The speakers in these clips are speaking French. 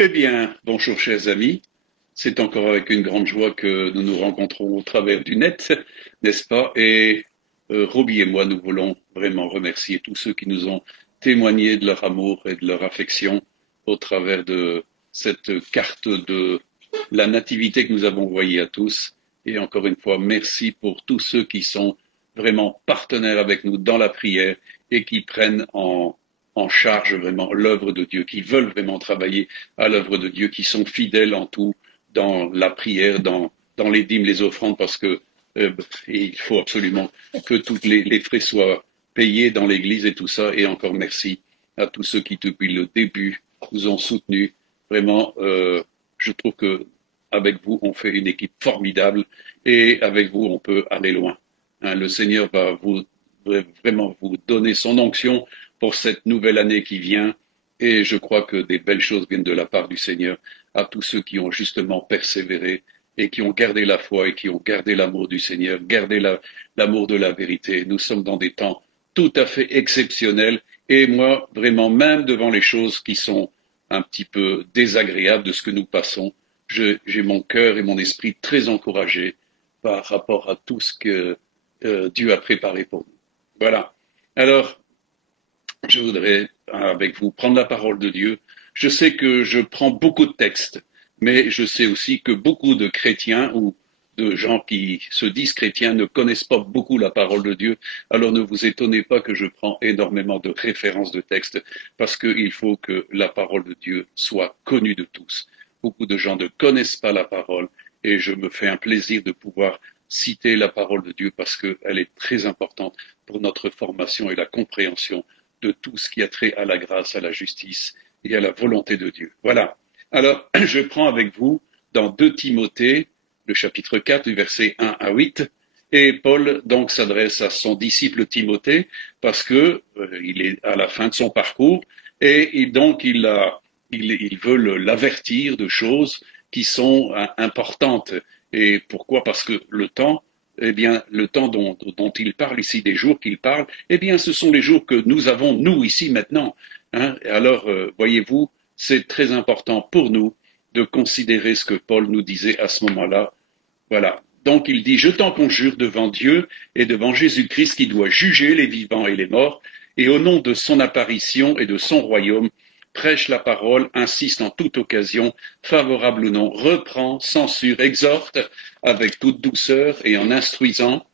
Eh bien, bonjour chers amis. C'est encore avec une grande joie que nous nous rencontrons au travers du net, n'est-ce pas? Et Roby et moi, nous voulons vraiment remercier tous ceux qui nous ont témoigné de leur amour et de leur affection au travers de cette carte de la nativité que nous avons envoyée à tous. Et encore une fois, merci pour tous ceux qui sont vraiment partenaires avec nous dans la prière et qui prennent en charge vraiment l'œuvre de Dieu, qui veulent vraiment travailler à l'œuvre de Dieu, qui sont fidèles en tout, dans la prière, dans les dîmes, les offrandes, parce que il faut absolument que tous les frais soient payés dans l'Église et tout ça. Et encore merci à tous ceux qui, depuis le début, nous ont soutenus. Vraiment, je trouve que avec vous, on fait une équipe formidable et avec vous, on peut aller loin. Hein, le Seigneur va vraiment vous donner son onction pour cette nouvelle année qui vient. Et je crois que des belles choses viennent de la part du Seigneur à tous ceux qui ont justement persévéré et qui ont gardé la foi et qui ont gardé l'amour du Seigneur, gardé l'amour de la vérité. Nous sommes dans des temps tout à fait exceptionnels et moi, vraiment, même devant les choses qui sont un petit peu désagréables de ce que nous passons, j'ai mon cœur et mon esprit très encouragés par rapport à tout ce que Dieu a préparé pour nous. Voilà. Alors, je voudrais, avec vous, prendre la parole de Dieu. Je sais que je prends beaucoup de textes, mais je sais aussi que beaucoup de chrétiens ou de gens qui se disent chrétiens ne connaissent pas beaucoup la parole de Dieu. Alors ne vous étonnez pas que je prends énormément de références de textes, parce qu'il faut que la parole de Dieu soit connue de tous. Beaucoup de gens ne connaissent pas la parole et je me fais un plaisir de pouvoir citer la parole de Dieu parce qu'elle est très importante pour notre formation et la compréhension de tout ce qui a trait à la grâce, à la justice et à la volonté de Dieu. Voilà. Alors, je prends avec vous dans 2 Timothée, le chapitre 4, du verset 1 à 8, et Paul donc s'adresse à son disciple Timothée parce que il est à la fin de son parcours et donc il veut l'avertir de choses qui sont importantes. Et pourquoi? Parce que le temps, eh bien, le temps dont il parle ici, des jours qu'il parle, eh bien, ce sont les jours que nous avons, nous, ici, maintenant. Hein. Alors, voyez-vous, c'est très important pour nous de considérer ce que Paul nous disait à ce moment-là. Voilà. Donc, il dit, je t'en conjure devant Dieu et devant Jésus-Christ qui doit juger les vivants et les morts, et au nom de son apparition et de son royaume, prêche la parole, insiste en toute occasion, favorable ou non, reprend, censure, exhorte avec toute douceur et en instruisant,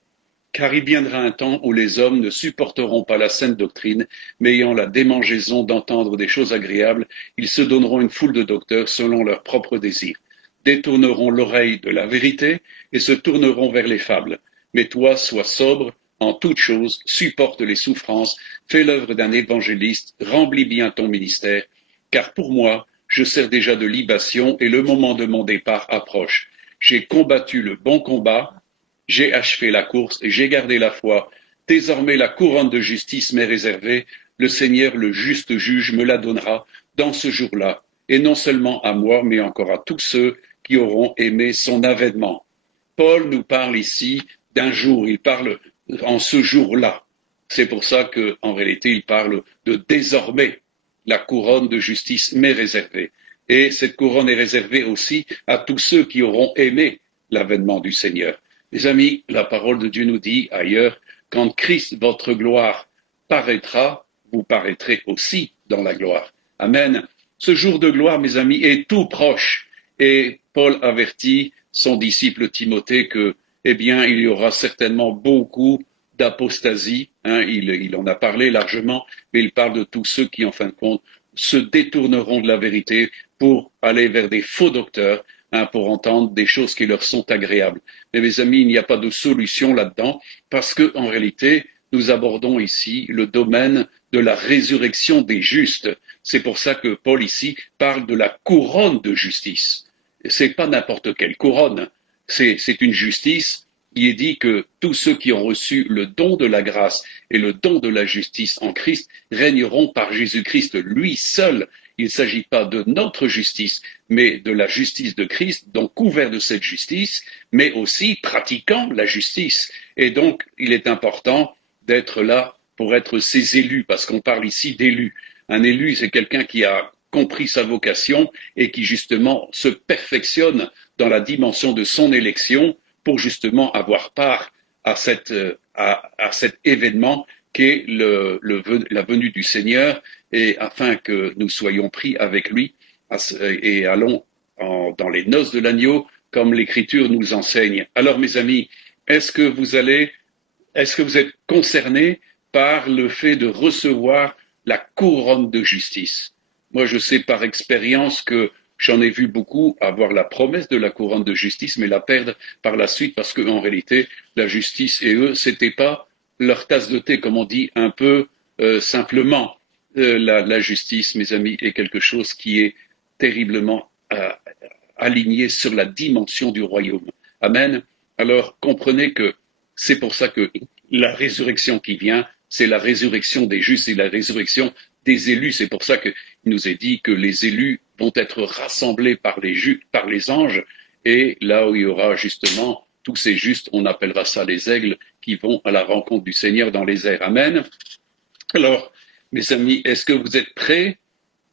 car il viendra un temps où les hommes ne supporteront pas la saine doctrine, mais ayant la démangeaison d'entendre des choses agréables, ils se donneront une foule de docteurs selon leurs propres désirs, détourneront l'oreille de la vérité et se tourneront vers les fables. Mais toi, sois sobre en toutes choses, supporte les souffrances, fais l'œuvre d'un évangéliste, remplis bien ton ministère, car pour moi, je sers déjà de libation et le moment de mon départ approche. J'ai combattu le bon combat, j'ai achevé la course et j'ai gardé la foi. Désormais la couronne de justice m'est réservée, le Seigneur, le juste juge, me la donnera dans ce jour-là, et non seulement à moi, mais encore à tous ceux qui auront aimé son avènement. Paul nous parle ici d'un jour, il parle en ce jour-là. C'est pour ça qu'en réalité, il parle de désormais. La couronne de justice m'est réservée. Et cette couronne est réservée aussi à tous ceux qui auront aimé l'avènement du Seigneur. Mes amis, la parole de Dieu nous dit ailleurs, quand Christ, votre gloire, paraîtra, vous paraîtrez aussi dans la gloire. Amen. Ce jour de gloire, mes amis, est tout proche. Et Paul avertit son disciple Timothée que, eh bien, il y aura certainement beaucoup d'apostasie. Hein, il en a parlé largement, mais il parle de tous ceux qui, en fin de compte, se détourneront de la vérité pour aller vers des faux docteurs, hein, pour entendre des choses qui leur sont agréables. Mais mes amis, il n'y a pas de solution là-dedans, parce que, en réalité, nous abordons ici le domaine de la résurrection des justes. C'est pour ça que Paul ici parle de la couronne de justice. C'est pas n'importe quelle couronne, c'est une justice. Il est dit que tous ceux qui ont reçu le don de la grâce et le don de la justice en Christ régneront par Jésus-Christ lui seul. Il ne s'agit pas de notre justice, mais de la justice de Christ, donc couvert de cette justice, mais aussi pratiquant la justice. Et donc, il est important d'être là pour être ses élus, parce qu'on parle ici d'élus. Un élu, c'est quelqu'un qui a compris sa vocation et qui justement se perfectionne dans la dimension de son élection pour justement avoir part à cet événement qu'est la venue du Seigneur, et afin que nous soyons pris avec lui et allons dans les noces de l'agneau, comme l'Écriture nous enseigne. Alors, mes amis, est-ce que vous êtes concernés par le fait de recevoir la couronne de justice? Moi, je sais par expérience que j'en ai vu beaucoup avoir la promesse de la couronne de justice, mais la perdre par la suite, parce qu'en réalité, la justice et eux, c'était pas leur tasse de thé, comme on dit un peu simplement. La justice, mes amis, est quelque chose qui est terriblement aligné sur la dimension du royaume. Amen. Alors, comprenez que c'est pour ça que la résurrection qui vient, c'est la résurrection des justes et la résurrection des élus. C'est pour ça qu'il nous est dit que les élus vont être rassemblés par les anges, et là où il y aura justement tous ces justes, on appellera ça les aigles, qui vont à la rencontre du Seigneur dans les airs. Amen. Alors, mes amis, est-ce que vous êtes prêts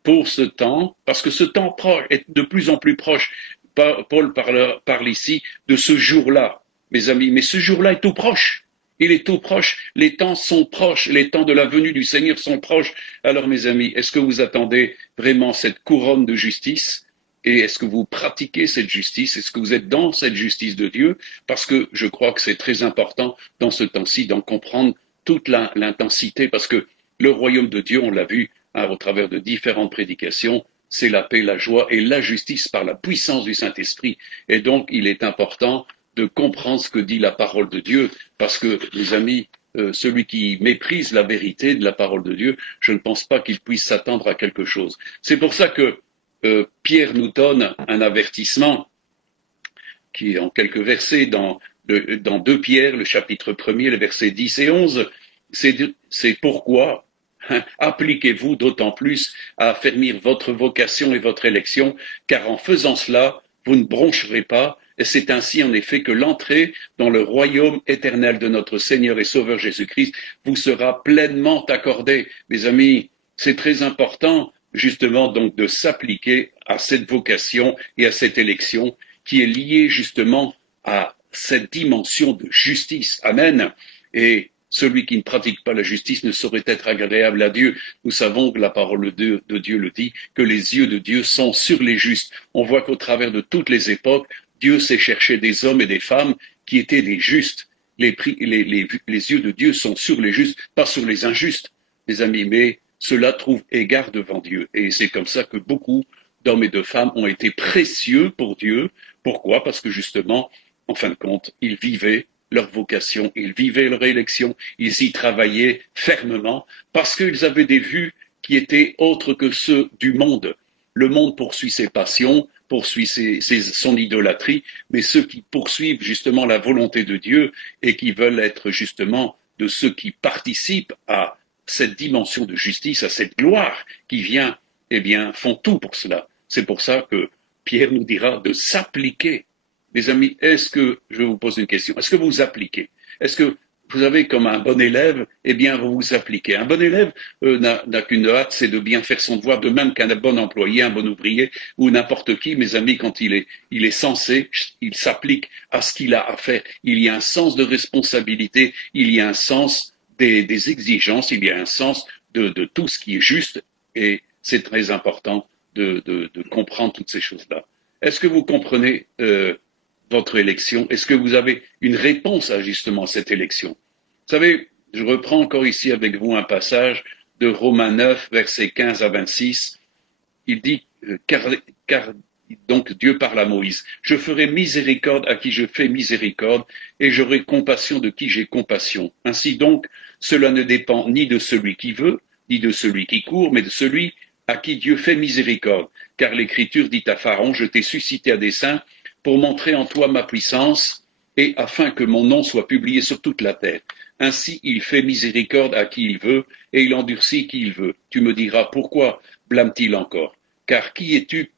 pour ce temps? Parce que ce temps proche est de plus en plus proche. Paul parle ici de ce jour-là, mes amis, mais ce jour-là est tout proche. Il est tout proche, les temps sont proches, les temps de la venue du Seigneur sont proches. Alors, mes amis, est-ce que vous attendez vraiment cette couronne de justice? Et est-ce que vous pratiquez cette justice? Est-ce que vous êtes dans cette justice de Dieu? Parce que je crois que c'est très important dans ce temps-ci d'en comprendre toute l'intensité, parce que le royaume de Dieu, on l'a vu au travers de différentes prédications, c'est la paix, la joie et la justice par la puissance du Saint-Esprit. Et donc, il est important de comprendre ce que dit la parole de Dieu, parce que, mes amis, celui qui méprise la vérité de la parole de Dieu, je ne pense pas qu'il puisse s'attendre à quelque chose. C'est pour ça que Pierre nous donne un avertissement qui est en quelques versets dans 2 Pierre, le chapitre 1er, les versets 10 et 11. C'est pourquoi appliquez-vous d'autant plus à affermir votre vocation et votre élection, car en faisant cela, vous ne broncherez pas, et c'est ainsi en effet que l'entrée dans le royaume éternel de notre Seigneur et Sauveur Jésus-Christ vous sera pleinement accordée. Mes amis, c'est très important justement donc de s'appliquer à cette vocation et à cette élection qui est liée justement à cette dimension de justice. Amen. Et celui qui ne pratique pas la justice ne saurait être agréable à Dieu. Nous savons que la parole de Dieu le dit, que les yeux de Dieu sont sur les justes. On voit qu'au travers de toutes les époques, Dieu s'est cherché des hommes et des femmes qui étaient des justes. Les yeux de Dieu sont sur les justes, pas sur les injustes, mes amis, mais cela trouve égard devant Dieu. Et c'est comme ça que beaucoup d'hommes et de femmes ont été précieux pour Dieu. Pourquoi? Parce que justement, en fin de compte, ils vivaient leur vocation, ils vivaient leur élection, ils y travaillaient fermement, parce qu'ils avaient des vues qui étaient autres que ceux du monde. Le monde poursuit ses passions, poursuit son idolâtrie, mais ceux qui poursuivent justement la volonté de Dieu et qui veulent être justement de ceux qui participent à cette dimension de justice, à cette gloire qui vient, eh bien, font tout pour cela. C'est pour ça que Pierre nous dira de s'appliquer. Mes amis, je vais vous poser une question, est-ce que vous appliquez? Est-ce que vous avez comme un bon élève, eh bien, vous vous appliquez? Un bon élève n'a qu'une hâte, c'est de bien faire son devoir, de même qu'un bon employé, un bon ouvrier, ou n'importe qui, mes amis, quand il est censé, il s'applique à ce qu'il a à faire. Il y a un sens de responsabilité, il y a un sens des exigences, il y a un sens de tout ce qui est juste, et c'est très important de comprendre toutes ces choses-là. Est-ce que vous comprenez votre élection? Est-ce que vous avez une réponse à justement cette élection? Vous savez, je reprends encore ici avec vous un passage de Romains 9, versets 15 à 26. Il dit, car donc Dieu parle à Moïse, je ferai miséricorde à qui je fais miséricorde, et j'aurai compassion de qui j'ai compassion. Ainsi donc, cela ne dépend ni de celui qui veut, ni de celui qui court, mais de celui à qui Dieu fait miséricorde. Car l'Écriture dit à Pharaon, je t'ai suscité à dessein pour montrer en toi ma puissance, et afin que mon nom soit publié sur toute la terre. Ainsi il fait miséricorde à qui il veut, et il endurcit qui il veut. Tu me diras, pourquoi blâme-t-il encore? Car qui es-tu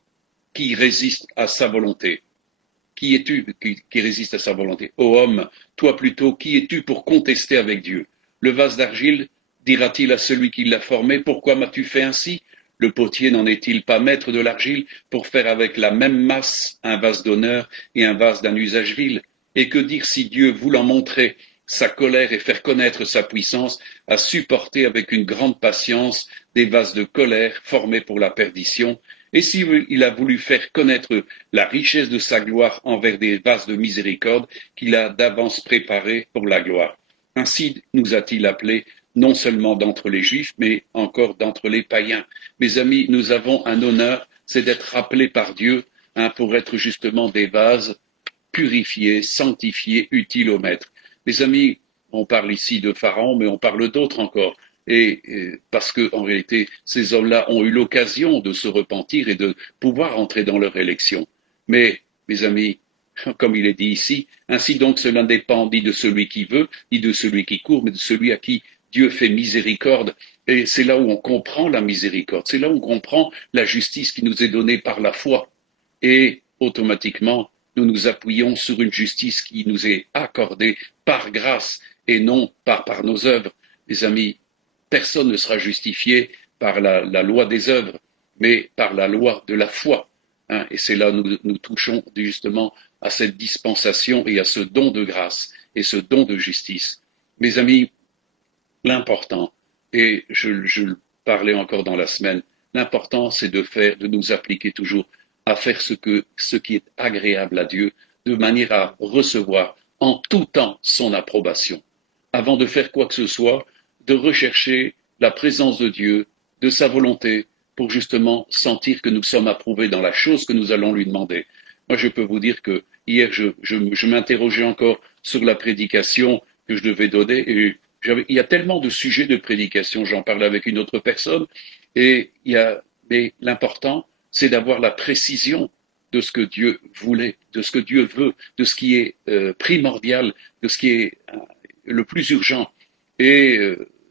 qui résiste à sa volonté? Qui es-tu qui résiste à sa volonté? Ô homme, toi plutôt, qui es-tu pour contester avec Dieu? Le vase d'argile dira-t-il à celui qui l'a formé, pourquoi m'as-tu fait ainsi? Le potier n'en est-il pas maître de l'argile pour faire avec la même masse un vase d'honneur et un vase d'un usage vil? Et que dire si Dieu, voulant montrer sa colère et faire connaître sa puissance, a supporté avec une grande patience des vases de colère formés pour la perdition, et s'il a voulu faire connaître la richesse de sa gloire envers des vases de miséricorde qu'il a d'avance préparés pour la gloire. Ainsi nous a-t-il appelés non seulement d'entre les Juifs, mais encore d'entre les païens. Mes amis, nous avons un honneur, c'est d'être rappelés par Dieu pour être justement des vases purifiés, sanctifiés, utiles au Maître. Mes amis, on parle ici de Pharaon, mais on parle d'autres encore. Parce que, en réalité, ces hommes-là ont eu l'occasion de se repentir et de pouvoir entrer dans leur élection. Mais, mes amis, comme il est dit ici, ainsi donc cela ne dépend ni de celui qui veut, ni de celui qui court, mais de celui à qui Dieu fait miséricorde. Et c'est là où on comprend la miséricorde, c'est là où on comprend la justice qui nous est donnée par la foi. Et automatiquement, nous nous appuyons sur une justice qui nous est accordée par grâce et non par nos œuvres. Mes amis, personne ne sera justifié par la loi des œuvres, mais par la loi de la foi. Et c'est là où nous touchons justement à cette dispensation et à ce don de grâce et ce don de justice. Mes amis, l'important, et je le parlais encore dans la semaine, l'important c'est de nous appliquer toujours à faire ce qui est agréable à Dieu, de manière à recevoir en tout temps son approbation. Avant de faire quoi que ce soit, de rechercher la présence de Dieu, de sa volonté, pour justement sentir que nous sommes approuvés dans la chose que nous allons lui demander. Moi, je peux vous dire que hier, je m'interrogeais encore sur la prédication que je devais donner, et il y a tellement de sujets de prédication, j'en parlais avec une autre personne, mais l'important, c'est d'avoir la précision de ce que Dieu voulait, de ce que Dieu veut, de ce qui est primordial, de ce qui est le plus urgent. Et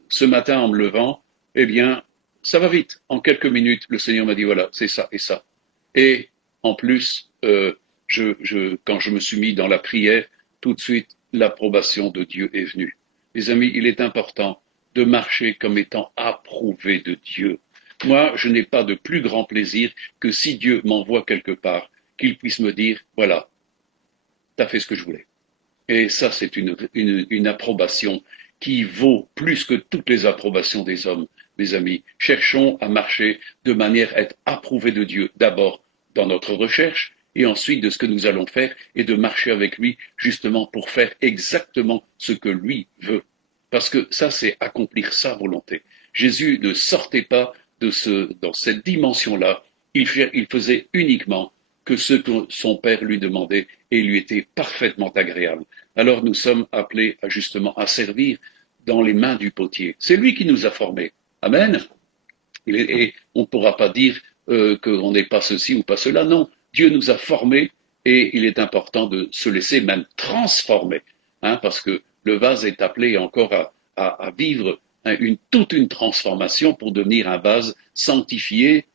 ce matin, en me levant, eh bien, ça va vite. En quelques minutes, le Seigneur m'a dit, voilà, c'est ça et ça. Et en plus, quand je me suis mis dans la prière, tout de suite, l'approbation de Dieu est venue. Mes amis, il est important de marcher comme étant approuvé de Dieu. Moi, je n'ai pas de plus grand plaisir que si Dieu m'envoie quelque part, qu'il puisse me dire, voilà, tu as fait ce que je voulais. Et ça, c'est une approbation qui vaut plus que toutes les approbations des hommes, mes amis. Cherchons à marcher de manière à être approuvés de Dieu, d'abord dans notre recherche, et ensuite de ce que nous allons faire, et de marcher avec lui, justement pour faire exactement ce que lui veut. Parce que ça, c'est accomplir sa volonté. Jésus ne sortait pas dans cette dimension-là, il faisait uniquement que ce que son Père lui demandait et lui était parfaitement agréable. Alors nous sommes appelés justement à servir dans les mains du potier. C'est lui qui nous a formés. Amen. Et on ne pourra pas dire qu'on n'est pas ceci ou pas cela. Non, Dieu nous a formés et il est important de se laisser même transformer. Parce que le vase est appelé encore à vivre toute une transformation pour devenir un vase sanctifié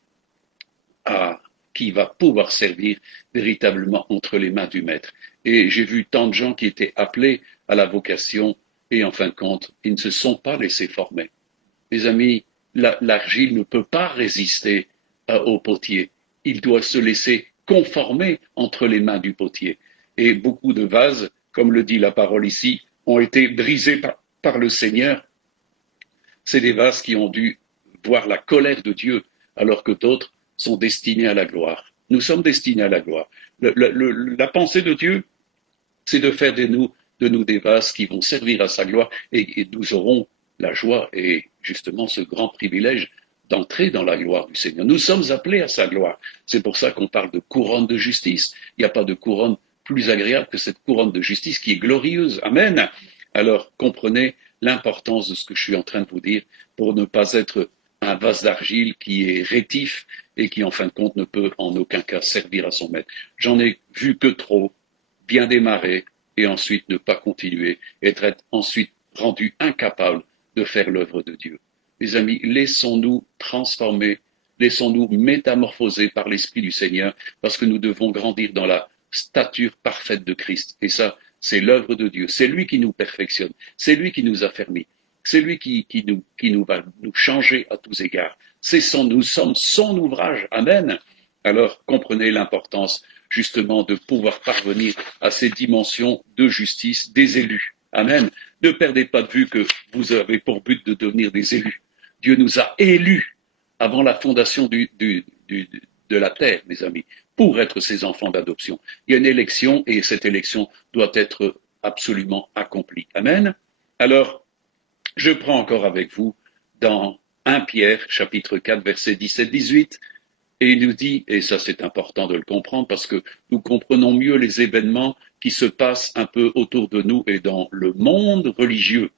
qui va pouvoir servir véritablement entre les mains du Maître. Et j'ai vu tant de gens qui étaient appelés à la vocation et en fin de compte, ils ne se sont pas laissés former. Mes amis, l'argile ne peut pas résister au potier. Il doit se laisser conformer entre les mains du potier. Et beaucoup de vases, comme le dit la parole ici, ont été brisés par le Seigneur. C'est des vases qui ont dû voir la colère de Dieu, alors que d'autres sont destinés à la gloire. Nous sommes destinés à la gloire. La pensée de Dieu, c'est de faire de nous des vases qui vont servir à sa gloire et nous aurons la joie et justement ce grand privilège d'entrer dans la gloire du Seigneur. Nous sommes appelés à sa gloire. C'est pour ça qu'on parle de couronne de justice. Il n'y a pas de couronne plus agréable que cette couronne de justice qui est glorieuse. Amen. Alors comprenez l'importance de ce que je suis en train de vous dire pour ne pas être un vase d'argile qui est rétif et qui en fin de compte ne peut en aucun cas servir à son maître. J'en ai vu que trop, bien démarrer et ensuite ne pas continuer, être ensuite rendu incapable de faire l'œuvre de Dieu. Mes amis, laissons-nous transformer, laissons-nous métamorphoser par l'Esprit du Seigneur, parce que nous devons grandir dans la stature parfaite de Christ. Et ça, c'est l'œuvre de Dieu. C'est lui qui nous perfectionne. C'est lui qui nous affermit. C'est lui qui va nous changer à tous égards. Nous sommes son ouvrage. Amen. Alors, comprenez l'importance, justement, de pouvoir parvenir à ces dimensions de justice des élus. Amen. Ne perdez pas de vue que vous avez pour but de devenir des élus. Dieu nous a élus avant la fondation de la terre, mes amis, pour être ses enfants d'adoption. Il y a une élection et cette élection doit être absolument accomplie. Amen. Alors, je prends encore avec vous dans 1 Pierre, chapitre 4, versets 17-18, et il nous dit, et ça c'est important de le comprendre parce que nous comprenons mieux les événements qui se passent un peu autour de nous et dans le monde religieux.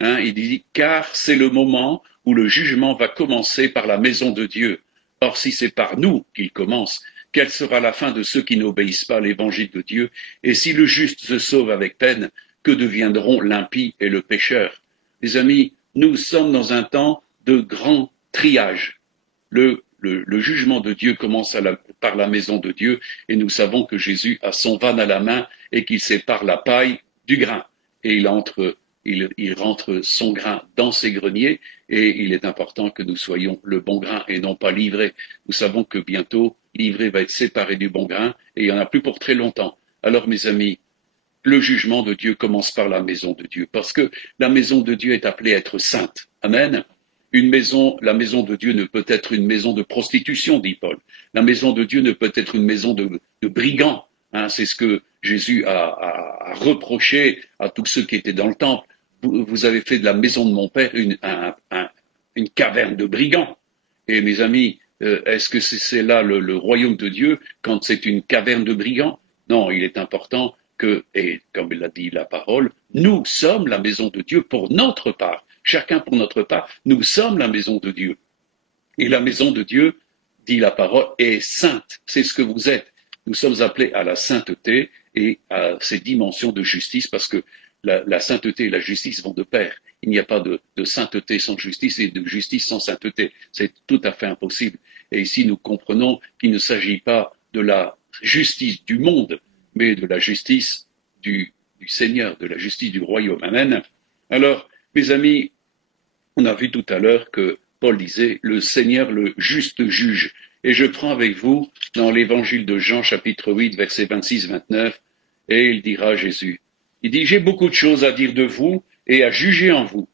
Il dit, car c'est le moment où le jugement va commencer par la maison de Dieu. Or, si c'est par nous qu'il commence, quelle sera la fin de ceux qui n'obéissent pas à l'évangile de Dieu? Et si le juste se sauve avec peine, que deviendront l'impie et le pécheur? Les amis, nous sommes dans un temps de grand triage. Le jugement de Dieu commence par la maison de Dieu et nous savons que Jésus a son van à la main et qu'il sépare la paille du grain. Et il rentre son grain dans ses greniers et il est important que nous soyons le bon grain et non pas l'ivré. Nous savons que bientôt l'ivré va être séparé du bon grain et il n'y en a plus pour très longtemps. Alors mes amis, le jugement de Dieu commence par la maison de Dieu parce que la maison de Dieu est appelée à être sainte. Amen. La maison de Dieu ne peut être une maison de prostitution, dit Paul. La maison de Dieu ne peut être une maison de brigands. C'est ce que Jésus a reproché à tous ceux qui étaient dans le temple. Vous avez fait de la maison de mon Père une caverne de brigands. Et mes amis, est-ce que c'est là le royaume de Dieu quand c'est une caverne de brigands? Non, il est important que, et comme l'a dit la parole, nous sommes la maison de Dieu pour notre part. Chacun pour notre part, nous sommes la maison de Dieu. Et la maison de Dieu, dit la parole, est sainte. C'est ce que vous êtes. Nous sommes appelés à la sainteté et à ces dimensions de justice parce que la sainteté et la justice vont de pair. Il n'y a pas de sainteté sans justice et de justice sans sainteté. C'est tout à fait impossible. Et ici, nous comprenons qu'il ne s'agit pas de la justice du monde, mais de la justice du Seigneur, de la justice du royaume. Amen. Alors, mes amis, on a vu tout à l'heure que Paul disait « le Seigneur le juste juge ». Et je prends avec vous dans l'évangile de Jean, chapitre 8, versets 26-29, et il dira à Jésus, il dit « J'ai beaucoup de choses à dire de vous et à juger en vous,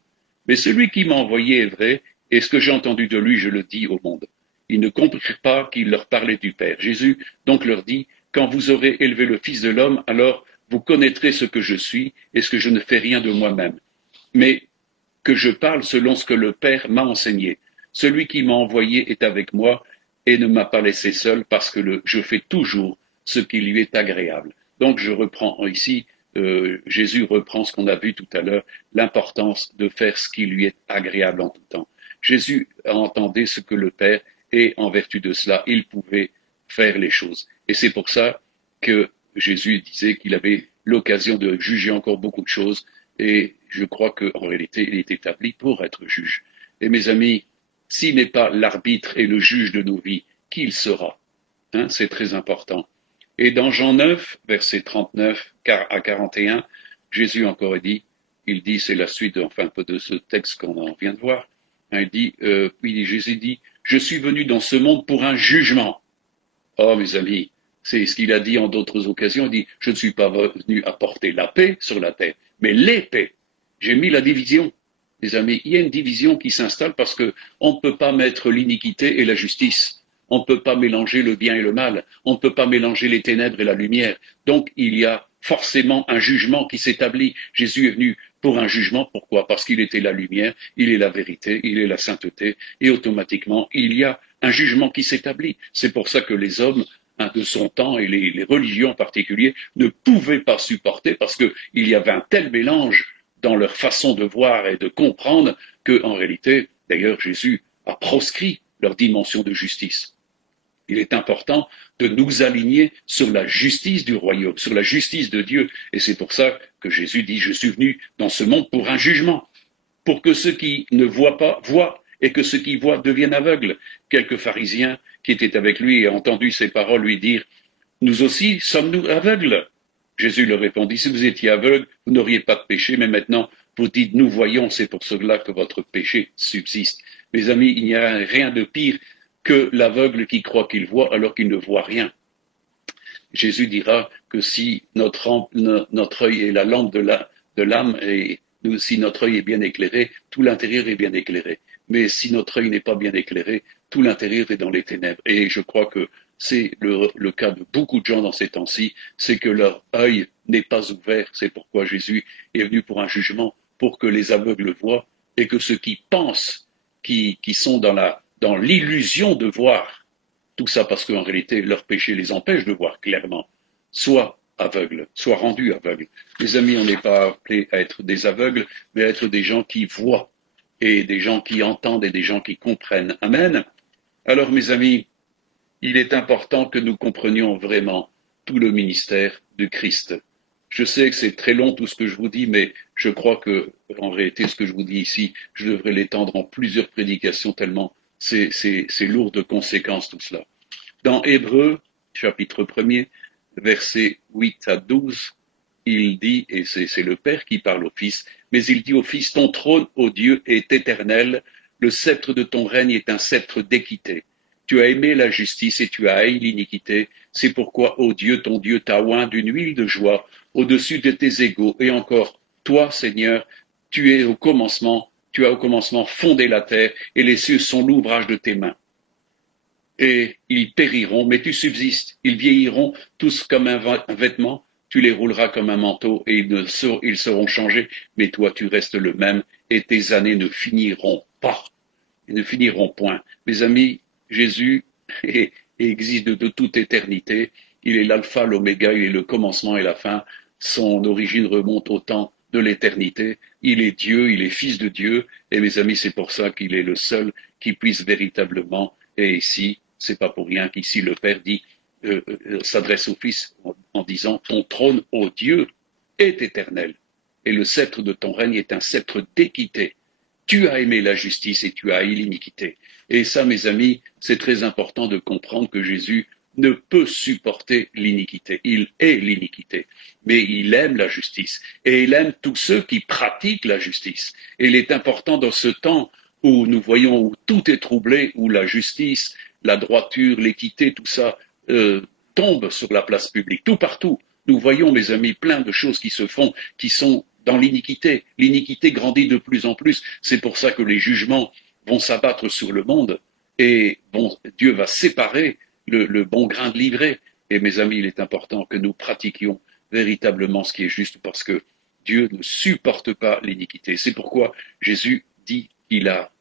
mais celui qui m'a envoyé est vrai, et ce que j'ai entendu de lui, je le dis au monde. » Ils ne comprirent pas qu'il leur parlait du Père. Jésus donc leur dit « Quand vous aurez élevé le Fils de l'homme, alors vous connaîtrez ce que je suis et ce que je ne fais rien de moi-même. Mais que je parle selon ce que le Père m'a enseigné. Celui qui m'a envoyé est avec moi et ne m'a pas laissé seul parce que je fais toujours ce qui lui est agréable. » Donc je reprends ici, Jésus reprend ce qu'on a vu tout à l'heure, l'importance de faire ce qui lui est agréable en tout temps. Jésus entendait ce que le Père et en vertu de cela, il pouvait faire les choses. Et c'est pour ça que Jésus disait qu'il avait l'occasion de juger encore beaucoup de choses et je crois qu'en réalité, il est établi pour être juge. Et mes amis, s'il n'est pas l'arbitre et le juge de nos vies, qui il sera? C'est très important. Et dans Jean 9, versets 39 à 41, Jésus encore il dit, c'est la suite enfin un peu de ce texte qu'on vient de voir, Jésus dit, je suis venu dans ce monde pour un jugement. Oh mes amis, c'est ce qu'il a dit en d'autres occasions, il dit, je ne suis pas venu apporter la paix sur la terre, mais l'épée. J'ai mis la division. Les amis, il y a une division qui s'installe parce que on ne peut pas mettre l'iniquité et la justice. On ne peut pas mélanger le bien et le mal. On ne peut pas mélanger les ténèbres et la lumière. Donc, il y a forcément un jugement qui s'établit. Jésus est venu pour un jugement. Pourquoi? Parce qu'il était la lumière, il est la vérité, il est la sainteté. Et automatiquement, il y a un jugement qui s'établit. C'est pour ça que les hommes de son temps et les religions en particulier ne pouvaient pas supporter parce qu'il y avait un tel mélange dans leur façon de voir et de comprendre que, en réalité, d'ailleurs, Jésus a proscrit leur dimension de justice. Il est important de nous aligner sur la justice du royaume, sur la justice de Dieu. Et c'est pour ça que Jésus dit, je suis venu dans ce monde pour un jugement, pour que ceux qui ne voient pas voient et que ceux qui voient deviennent aveugles. Quelques pharisiens qui étaient avec lui et ont entendu ces paroles lui dire, nous aussi sommes-nous aveugles? Jésus leur répondit, si vous étiez aveugle, vous n'auriez pas de péché, mais maintenant vous dites nous voyons, c'est pour cela que votre péché subsiste. Mes amis, il n'y a rien de pire que l'aveugle qui croit qu'il voit alors qu'il ne voit rien. Jésus dira que si notre œil est la lampe de l'âme, et si notre œil est bien éclairé, tout l'intérieur est bien éclairé. Mais si notre œil n'est pas bien éclairé, tout l'intérieur est dans les ténèbres. Et je crois que c'est le cas de beaucoup de gens dans ces temps-ci, c'est que leur œil n'est pas ouvert. C'est pourquoi Jésus est venu pour un jugement, pour que les aveugles voient, et que ceux qui pensent, qui sont dans l'illusion de voir, tout ça parce qu'en réalité, leur péché les empêche de voir clairement, soit aveugles, soit rendus aveugles. Les amis, on n'est pas appelés à être des aveugles, mais à être des gens qui voient, et des gens qui entendent, et des gens qui comprennent. Amen. Alors, mes amis, il est important que nous comprenions vraiment tout le ministère de Christ. Je sais que c'est très long tout ce que je vous dis, mais je crois que, en réalité, ce que je vous dis ici, je devrais l'étendre en plusieurs prédications tellement c'est lourd de conséquences tout cela. Dans Hébreux, chapitre 1er, versets 8 à 12, il dit, et c'est le Père qui parle au Fils, mais il dit au Fils, ton trône, ô Dieu, est éternel, le sceptre de ton règne est un sceptre d'équité. Tu as aimé la justice et tu as haï l'iniquité, c'est pourquoi, ô Dieu, ton Dieu t'a oint d'une huile de joie au-dessus de tes égaux, et encore, toi, Seigneur, tu as au commencement fondé la terre, et les cieux sont l'ouvrage de tes mains. Et ils périront, mais tu subsistes. Ils vieilliront tous comme un vêtement, tu les rouleras comme un manteau, et ils seront changés, mais toi tu restes le même, et tes années ne finiront pas. Ils ne finiront point. Mes amis, Jésus existe de toute éternité. Il est l'alpha, l'oméga, il est le commencement et la fin. Son origine remonte au temps de l'éternité. Il est Dieu, il est fils de Dieu. Et mes amis, c'est pour ça qu'il est le seul qui puisse véritablement, et ici, c'est pas pour rien qu'ici le Père dit, s'adresse au Fils en disant, ton trône, ô Dieu, est éternel. Et le sceptre de ton règne est un sceptre d'équité. Tu as aimé la justice et tu as haï l'iniquité. Et ça, mes amis, c'est très important de comprendre que Jésus ne peut supporter l'iniquité. Il est l'iniquité. Mais il aime la justice. Et il aime tous ceux qui pratiquent la justice. Et il est important dans ce temps où nous voyons où tout est troublé, où la justice, la droiture, l'équité, tout ça tombe sur la place publique. Tout partout. Nous voyons, mes amis, plein de choses qui se font, qui sont dans l'iniquité. L'iniquité grandit de plus en plus. C'est pour ça que les jugements vont s'abattre sur le monde et Dieu va séparer le bon grain de l'ivraie. Et mes amis, il est important que nous pratiquions véritablement ce qui est juste parce que Dieu ne supporte pas l'iniquité. C'est pourquoi Jésus dit qu'il a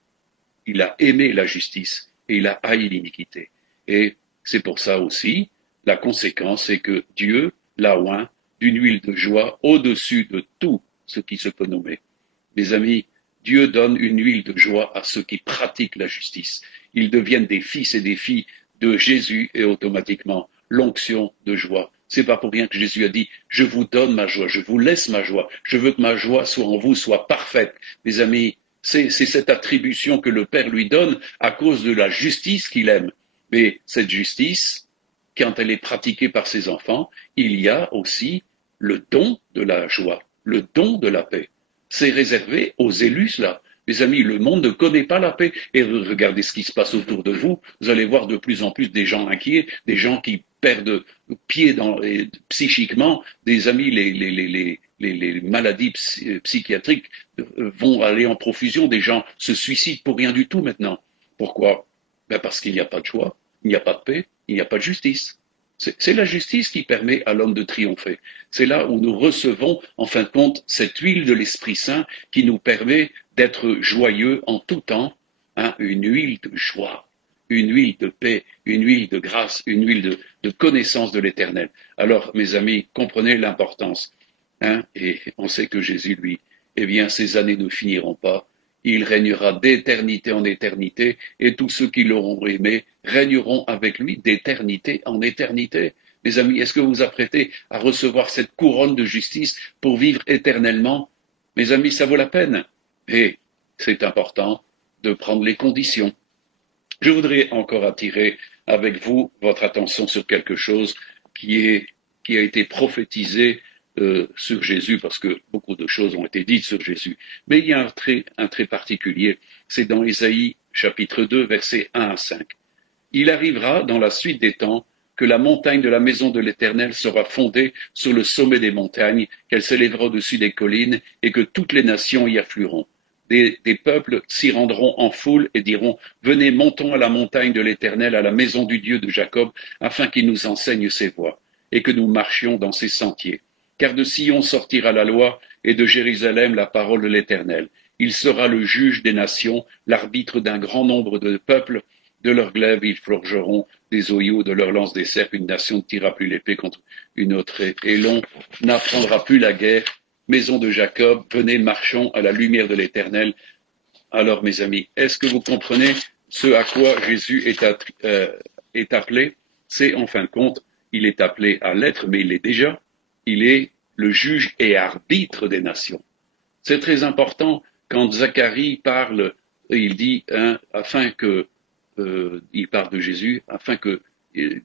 aimé la justice et il a haï l'iniquité. Et c'est pour ça aussi, la conséquence, c'est que Dieu l'a oint d'une huile de joie au-dessus de tout ce qui se peut nommer. Mes amis, Dieu donne une huile de joie à ceux qui pratiquent la justice. Ils deviennent des fils et des filles de Jésus et automatiquement l'onction de joie. C'est pas pour rien que Jésus a dit, je vous donne ma joie, je vous laisse ma joie, je veux que ma joie soit en vous, soit parfaite. Mes amis, c'est cette attribution que le Père lui donne à cause de la justice qu'il aime. Mais cette justice, quand elle est pratiquée par ses enfants, il y a aussi le don de la joie, le don de la paix. C'est réservé aux élus, cela. Mes amis, le monde ne connaît pas la paix. Et regardez ce qui se passe autour de vous. Vous allez voir de plus en plus des gens inquiets, des gens qui perdent pied psychiquement. Des amis, les maladies psychiatriques vont aller en profusion. Des gens se suicident pour rien du tout maintenant. Pourquoi? Parce qu'il n'y a pas de joie, il n'y a pas de paix, il n'y a pas de justice. C'est la justice qui permet à l'homme de triompher. C'est là où nous recevons, en fin de compte, cette huile de l'Esprit Saint qui nous permet d'être joyeux en tout temps, une huile de joie, une huile de paix, une huile de grâce, une huile de connaissance de l'Éternel. Alors, mes amis, comprenez l'importance. Et on sait que Jésus, lui, eh bien, ces années ne finiront pas. Il régnera d'éternité en éternité, et tous ceux qui l'auront aimé régneront avec lui d'éternité en éternité. Mes amis, est-ce que vous vous apprêtez à recevoir cette couronne de justice pour vivre éternellement? Mes amis, ça vaut la peine. Et c'est important de prendre les conditions. Je voudrais encore attirer avec vous votre attention sur quelque chose qui a été prophétisé sur Jésus, parce que beaucoup de choses ont été dites sur Jésus. Mais il y a un trait particulier, c'est dans Ésaïe chapitre 2, versets 1 à 5. Il arrivera dans la suite des temps que la montagne de la maison de l'Éternel sera fondée sur le sommet des montagnes, qu'elle s'élèvera au-dessus des collines, et que toutes les nations y afflueront. Des peuples s'y rendront en foule et diront, venez, montons à la montagne de l'Éternel, à la maison du Dieu de Jacob, afin qu'il nous enseigne ses voies, et que nous marchions dans ses sentiers. Car de Sion sortira la loi, et de Jérusalem la parole de l'Éternel. Il sera le juge des nations, l'arbitre d'un grand nombre de peuples. De leurs glaives, ils forgeront des oyaux, de leurs lances des serpes. Une nation ne tirera plus l'épée contre une autre, et l'on n'apprendra plus la guerre. Maison de Jacob, venez, marchons à la lumière de l'Éternel. Alors, mes amis, est-ce que vous comprenez ce à quoi Jésus est appelé? C'est, en fin de compte, il est appelé à l'être, mais il est déjà. Il est le juge et arbitre des nations. C'est très important quand Zacharie parle, il dit, afin que il parle de Jésus, afin que il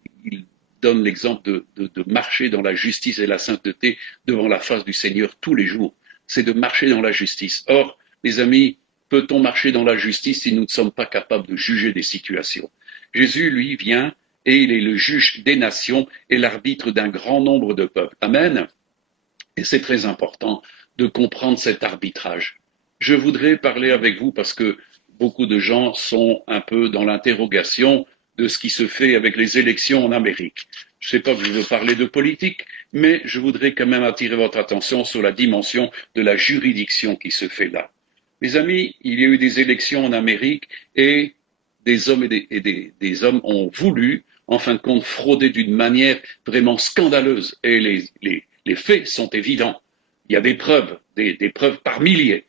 donne l'exemple de marcher dans la justice et la sainteté devant la face du Seigneur tous les jours. C'est de marcher dans la justice. Or, mes amis, peut-on marcher dans la justice si nous ne sommes pas capables de juger des situations? Jésus, lui, vient et il est le juge des nations et l'arbitre d'un grand nombre de peuples. Amen. Et c'est très important de comprendre cet arbitrage. Je voudrais parler avec vous parce que beaucoup de gens sont un peu dans l'interrogation de ce qui se fait avec les élections en Amérique. Je ne sais pas que je veux parler de politique, mais je voudrais quand même attirer votre attention sur la dimension de la juridiction qui se fait là. Mes amis, il y a eu des élections en Amérique et des hommes des hommes ont voulu, en fin de compte, frauder d'une manière vraiment scandaleuse. Et les faits sont évidents. Il y a des preuves par milliers.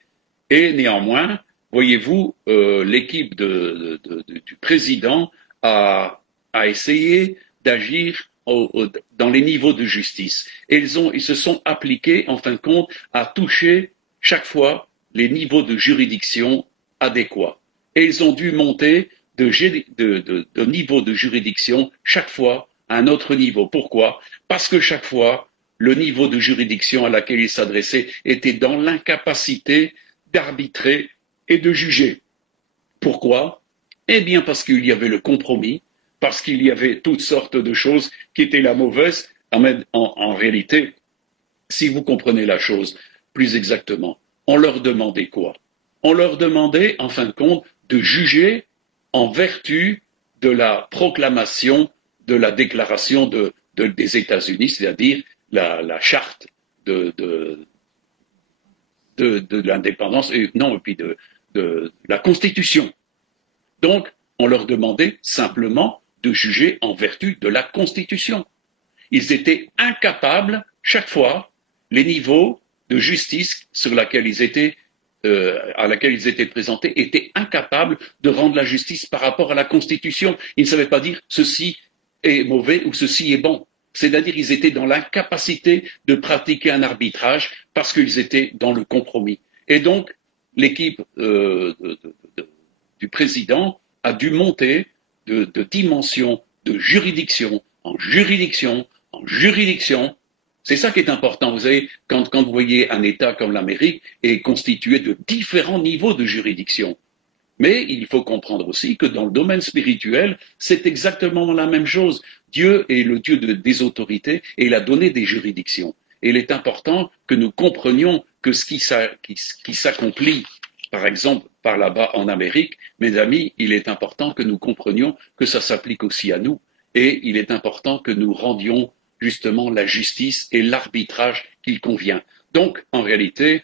Et néanmoins, voyez-vous, l'équipe du président a essayé d'agir dans les niveaux de justice. Et ils se sont appliqués, en fin de compte, à toucher chaque fois les niveaux de juridiction adéquats. Et ils ont dû monter de niveau de juridiction chaque fois à un autre niveau. Pourquoi? Parce que chaque fois, le niveau de juridiction à laquelle ils s'adressaient était dans l'incapacité d'arbitrer et de juger. Pourquoi? Eh bien parce qu'il y avait le compromis, parce qu'il y avait toutes sortes de choses qui étaient la mauvaise. En réalité, si vous comprenez la chose plus exactement, on leur demandait quoi? On leur demandait, en fin de compte, de juger en vertu de la proclamation de la déclaration des États-Unis, c'est-à-dire la charte de l'indépendance, et puis de la Constitution. Donc, on leur demandait simplement de juger en vertu de la Constitution. Ils étaient incapables, chaque fois, les niveaux de justice à laquelle ils étaient présentés étaient incapables de rendre la justice par rapport à la Constitution. Ils ne savaient pas dire ceci est mauvais ou ceci est bon. C'est-à-dire qu'ils étaient dans l'incapacité de pratiquer un arbitrage parce qu'ils étaient dans le compromis. Et donc, l'équipe du président a dû monter de dimension de juridiction en juridiction en juridiction. C'est ça qui est important. Vous savez, quand vous voyez un État comme l'Amérique est constitué de différents niveaux de juridiction. Mais il faut comprendre aussi que dans le domaine spirituel, c'est exactement la même chose. Dieu est le Dieu des autorités et il a donné des juridictions. Et il est important que nous comprenions que ce qui s'accomplit, par exemple, par là-bas en Amérique, mes amis, il est important que nous comprenions que ça s'applique aussi à nous. Et il est important que nous rendions justement la justice et l'arbitrage qu'il convient. Donc, en réalité,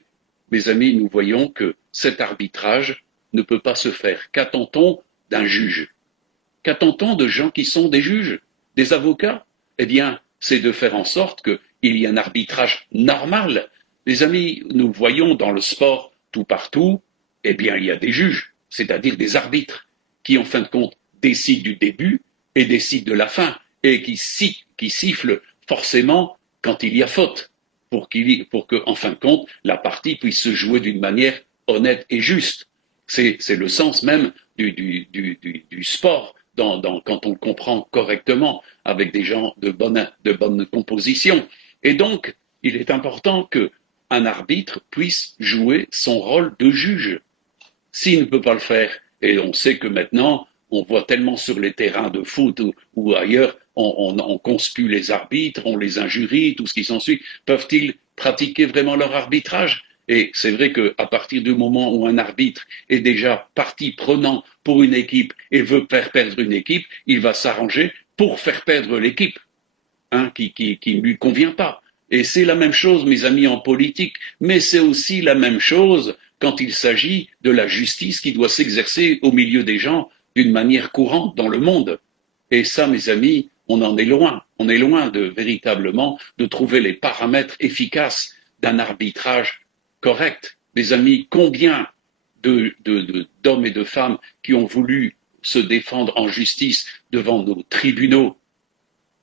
mes amis, nous voyons que cet arbitrage ne peut pas se faire. Qu'attend-on d'un juge? Qu'attend-on de gens qui sont des juges, des avocats? Eh bien, c'est de faire en sorte qu'il y ait un arbitrage normal. Les amis, nous voyons dans le sport tout partout, eh bien, il y a des juges, c'est-à-dire des arbitres, qui en fin de compte décident du début et décident de la fin, et qui sifflent forcément quand il y a faute, pour que, en fin de compte, la partie puisse se jouer d'une manière honnête et juste. C'est le sens même du sport quand on le comprend correctement avec des gens de bonne composition. Et donc, il est important qu'un arbitre puisse jouer son rôle de juge. S'il ne peut pas le faire, et on sait que maintenant, on voit tellement sur les terrains de foot ou ailleurs, on conspue les arbitres, on les injurie, tout ce qui s'ensuit. Peuvent-ils pratiquer vraiment leur arbitrage? Et c'est vrai qu'à partir du moment où un arbitre est déjà partie prenant pour une équipe et veut faire perdre une équipe, il va s'arranger pour faire perdre l'équipe, qui ne lui convient pas. Et c'est la même chose, mes amis, en politique, mais c'est aussi la même chose quand il s'agit de la justice qui doit s'exercer au milieu des gens d'une manière courante dans le monde. Et ça, mes amis, on en est loin. On est loin de véritablement de trouver les paramètres efficaces d'un arbitrage correct. Mes amis, combien d'hommes et de femmes qui ont voulu se défendre en justice devant nos tribunaux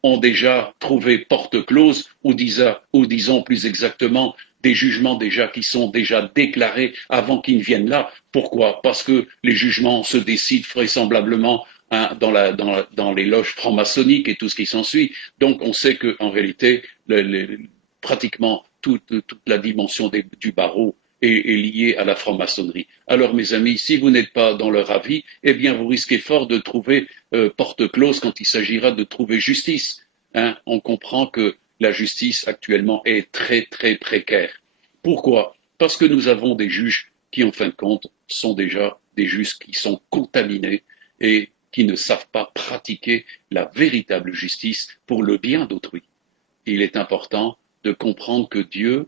ont déjà trouvé porte close, ou disons plus exactement, des jugements déjà qui sont déjà déclarés avant qu'ils ne viennent là. Pourquoi? Parce que les jugements se décident vraisemblablement dans les loges franc-maçonniques et tout ce qui s'ensuit. Donc on sait qu'en réalité, pratiquement toute la dimension du barreau est liée à la franc-maçonnerie. Alors mes amis, si vous n'êtes pas dans leur avis, eh bien vous risquez fort de trouver porte close quand il s'agira de trouver justice. On comprend que la justice actuellement est très très précaire. Pourquoi? Parce que nous avons des juges qui, en fin de compte, sont déjà des juges qui sont contaminés et qui ne savent pas pratiquer la véritable justice pour le bien d'autrui. Il est important de comprendre que Dieu,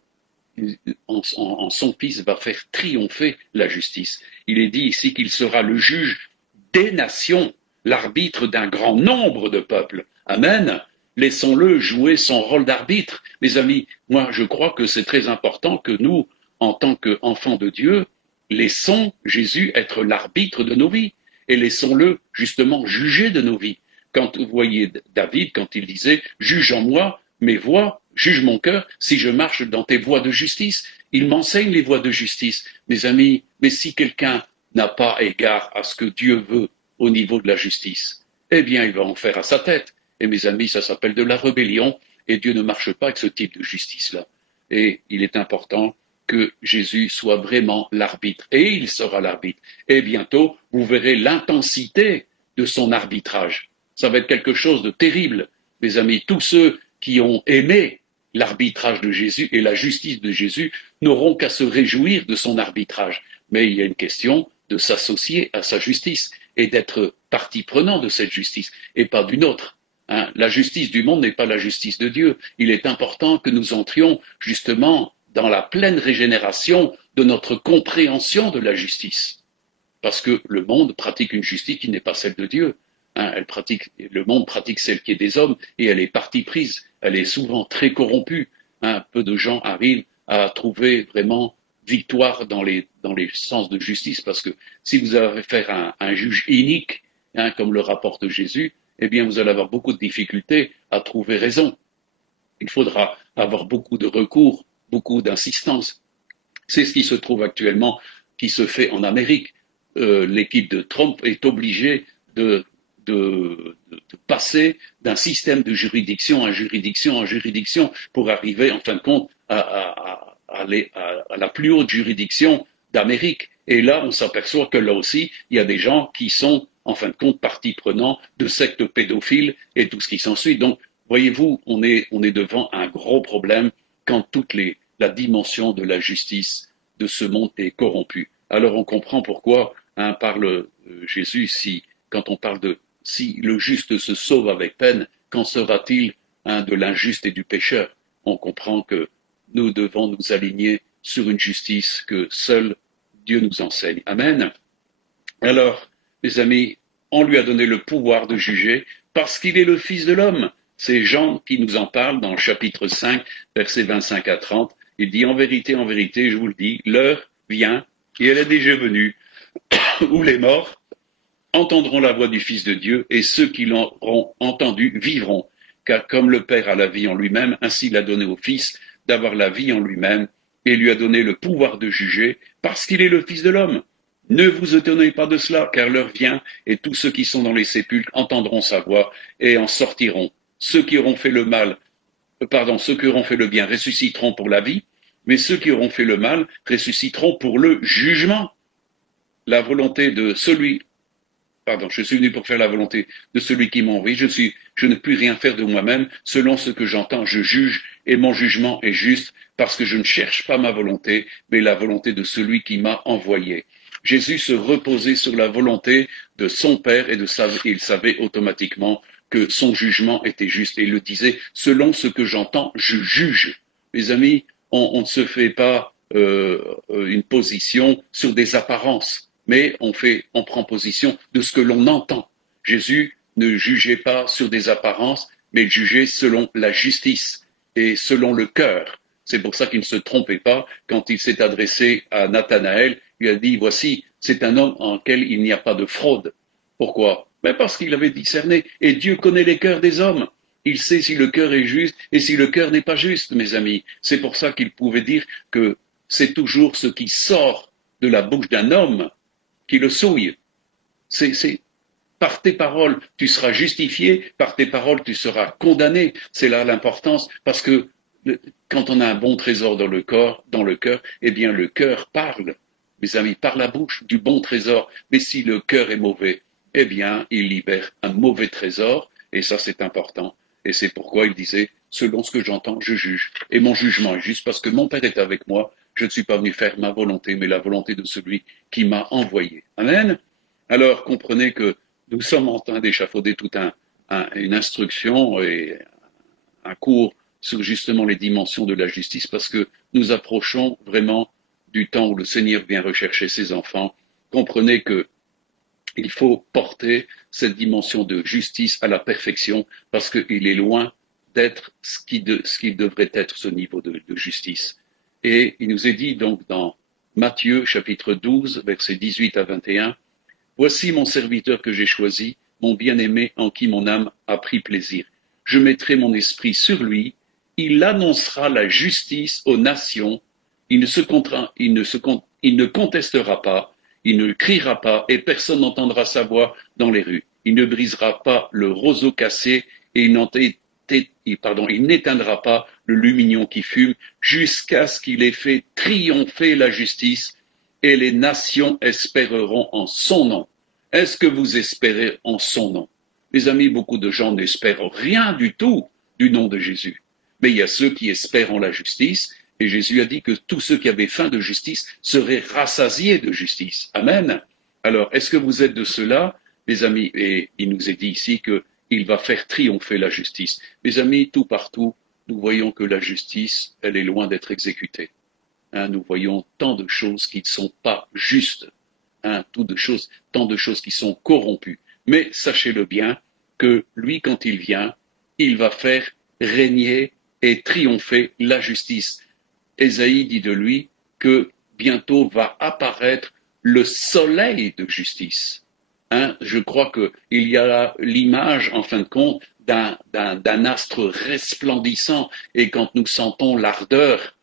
en son Fils, va faire triompher la justice. Il est dit ici qu'il sera le juge des nations, l'arbitre d'un grand nombre de peuples. Amen. Laissons-le jouer son rôle d'arbitre. Mes amis, moi je crois que c'est très important que nous, en tant qu'enfants de Dieu, laissons Jésus être l'arbitre de nos vies et laissons-le justement juger de nos vies. Quand vous voyez David, quand il disait « Juge en moi mes voies, juge mon cœur si je marche dans tes voies de justice », il m'enseigne les voies de justice. Mes amis, mais si quelqu'un n'a pas égard à ce que Dieu veut au niveau de la justice, eh bien il va en faire à sa tête. Et mes amis, ça s'appelle de la rébellion, et Dieu ne marche pas avec ce type de justice-là. Et il est important que Jésus soit vraiment l'arbitre, et il sera l'arbitre. Et bientôt, vous verrez l'intensité de son arbitrage. Ça va être quelque chose de terrible. Mes amis, tous ceux qui ont aimé l'arbitrage de Jésus et la justice de Jésus n'auront qu'à se réjouir de son arbitrage. Mais il y a une question de s'associer à sa justice et d'être partie prenante de cette justice, et pas d'une autre. La justice du monde n'est pas la justice de Dieu. Il est important que nous entrions justement dans la pleine régénération de notre compréhension de la justice. Parce que le monde pratique une justice qui n'est pas celle de Dieu. Le monde pratique celle qui est des hommes et elle est partie prise. Elle est souvent très corrompue. Peu de gens arrivent à trouver vraiment victoire dans les sens de justice. Parce que si vous avez affaire à un juge inique, comme le rapporte Jésus, eh bien vous allez avoir beaucoup de difficultés à trouver raison. Il faudra avoir beaucoup de recours, beaucoup d'insistance. C'est ce qui se trouve actuellement, qui se fait en Amérique. L'équipe de Trump est obligée de passer d'un système de juridiction en juridiction pour arriver, en fin de compte, à la plus haute juridiction d'Amérique. Et là, on s'aperçoit que là aussi, il y a des gens qui sont en fin de compte, partie prenante de sectes pédophiles et tout ce qui s'ensuit. Donc, voyez-vous, on est devant un gros problème quand la dimension de la justice de ce monde est corrompue. Alors, on comprend pourquoi parle Jésus, quand on parle de si le juste se sauve avec peine, qu'en sera-t-il de l'injuste et du pécheur? On comprend que nous devons nous aligner sur une justice que seul Dieu nous enseigne. Amen. Alors, mes amis, on lui a donné le pouvoir de juger parce qu'il est le Fils de l'homme. C'est Jean qui nous en parle dans le chapitre 5, versets 25 à 30. Il dit, en vérité, je vous le dis, l'heure vient, et elle est déjà venue, où les morts entendront la voix du Fils de Dieu, et ceux qui l'auront entendu vivront. Car comme le Père a la vie en lui-même, ainsi il a donné au Fils d'avoir la vie en lui-même, et lui a donné le pouvoir de juger, parce qu'il est le Fils de l'homme. Ne vous étonnez pas de cela, car l'heure vient, et tous ceux qui sont dans les sépulcres entendront sa voix, et en sortiront. Ceux qui auront fait le mal ceux qui auront fait le bien ressusciteront pour la vie, mais ceux qui auront fait le mal ressusciteront pour le jugement. La volonté de celui, je suis venu pour faire la volonté de celui qui m'a envoyé. Je ne puis rien faire de moi-même. Selon ce que j'entends, je juge et mon jugement est juste parce que je ne cherche pas ma volonté, mais la volonté de celui qui m'a envoyé. Jésus se reposait sur la volonté de son Père et il savait automatiquement que son jugement était juste. Et il le disait, selon ce que j'entends, je juge. Mes amis, on ne se fait pas une position sur des apparences, mais on prend position de ce que l'on entend. Jésus ne jugeait pas sur des apparences, mais il jugeait selon la justice et selon le cœur. C'est pour ça qu'il ne se trompait pas quand il s'est adressé à Nathanaël. Il a dit, voici, c'est un homme en lequel il n'y a pas de fraude. Pourquoi? Mais parce qu'il avait discerné. Et Dieu connaît les cœurs des hommes. Il sait si le cœur est juste et si le cœur n'est pas juste, mes amis. C'est pour ça qu'il pouvait dire que c'est toujours ce qui sort de la bouche d'un homme qui le souille. C'est par tes paroles, tu seras justifié, par tes paroles, tu seras condamné. C'est là l'importance, parce que quand on a un bon trésor dans le cœur, eh bien le cœur parle, mes amis, par la bouche du bon trésor. Mais si le cœur est mauvais, eh bien il libère un mauvais trésor, et ça c'est important. Et c'est pourquoi il disait, selon ce que j'entends, je juge. Et mon jugement est juste parce que mon Père est avec moi. Je ne suis pas venu faire ma volonté, mais la volonté de celui qui m'a envoyé. Amen. Alors comprenez que nous sommes en train d'échafauder toute une instruction et un cours sur justement les dimensions de la justice, parce que nous approchons vraiment du temps où le Seigneur vient rechercher ses enfants. Comprenez que il faut porter cette dimension de justice à la perfection, parce qu'il est loin d'être ce qu'il devrait être, ce niveau de justice. Et il nous est dit donc dans Matthieu chapitre 12, versets 18 à 21, « Voici mon serviteur que j'ai choisi, mon bien-aimé en qui mon âme a pris plaisir. Je mettrai mon esprit sur lui, il annoncera la justice aux nations, il ne contestera pas, il ne criera pas et personne n'entendra sa voix dans les rues. Il ne brisera pas le roseau cassé et il n'éteindra pas le lumignon qui fume jusqu'à ce qu'il ait fait triompher la justice et les nations espéreront en son nom. » Est-ce que vous espérez en son nom? Mes amis, beaucoup de gens n'espèrent rien du tout du nom de Jésus. Mais il y a ceux qui espèrent en la justice, et Jésus a dit que tous ceux qui avaient faim de justice seraient rassasiés de justice. Amen. Alors, est-ce que vous êtes de ceux-là, mes amis? Et il nous est dit ici qu'il va faire triompher la justice. Mes amis, tout partout, nous voyons que la justice, elle est loin d'être exécutée. Nous voyons tant de choses qui ne sont pas justes, tant de choses qui sont corrompues. Mais sachez-le bien, que lui, quand il vient, il va faire régner et triompher la justice. Ésaïe dit de lui que bientôt va apparaître le soleil de justice. Je crois qu'il y a l'image, en fin de compte, d'un astre resplendissant, et quand nous sentons l'ardeur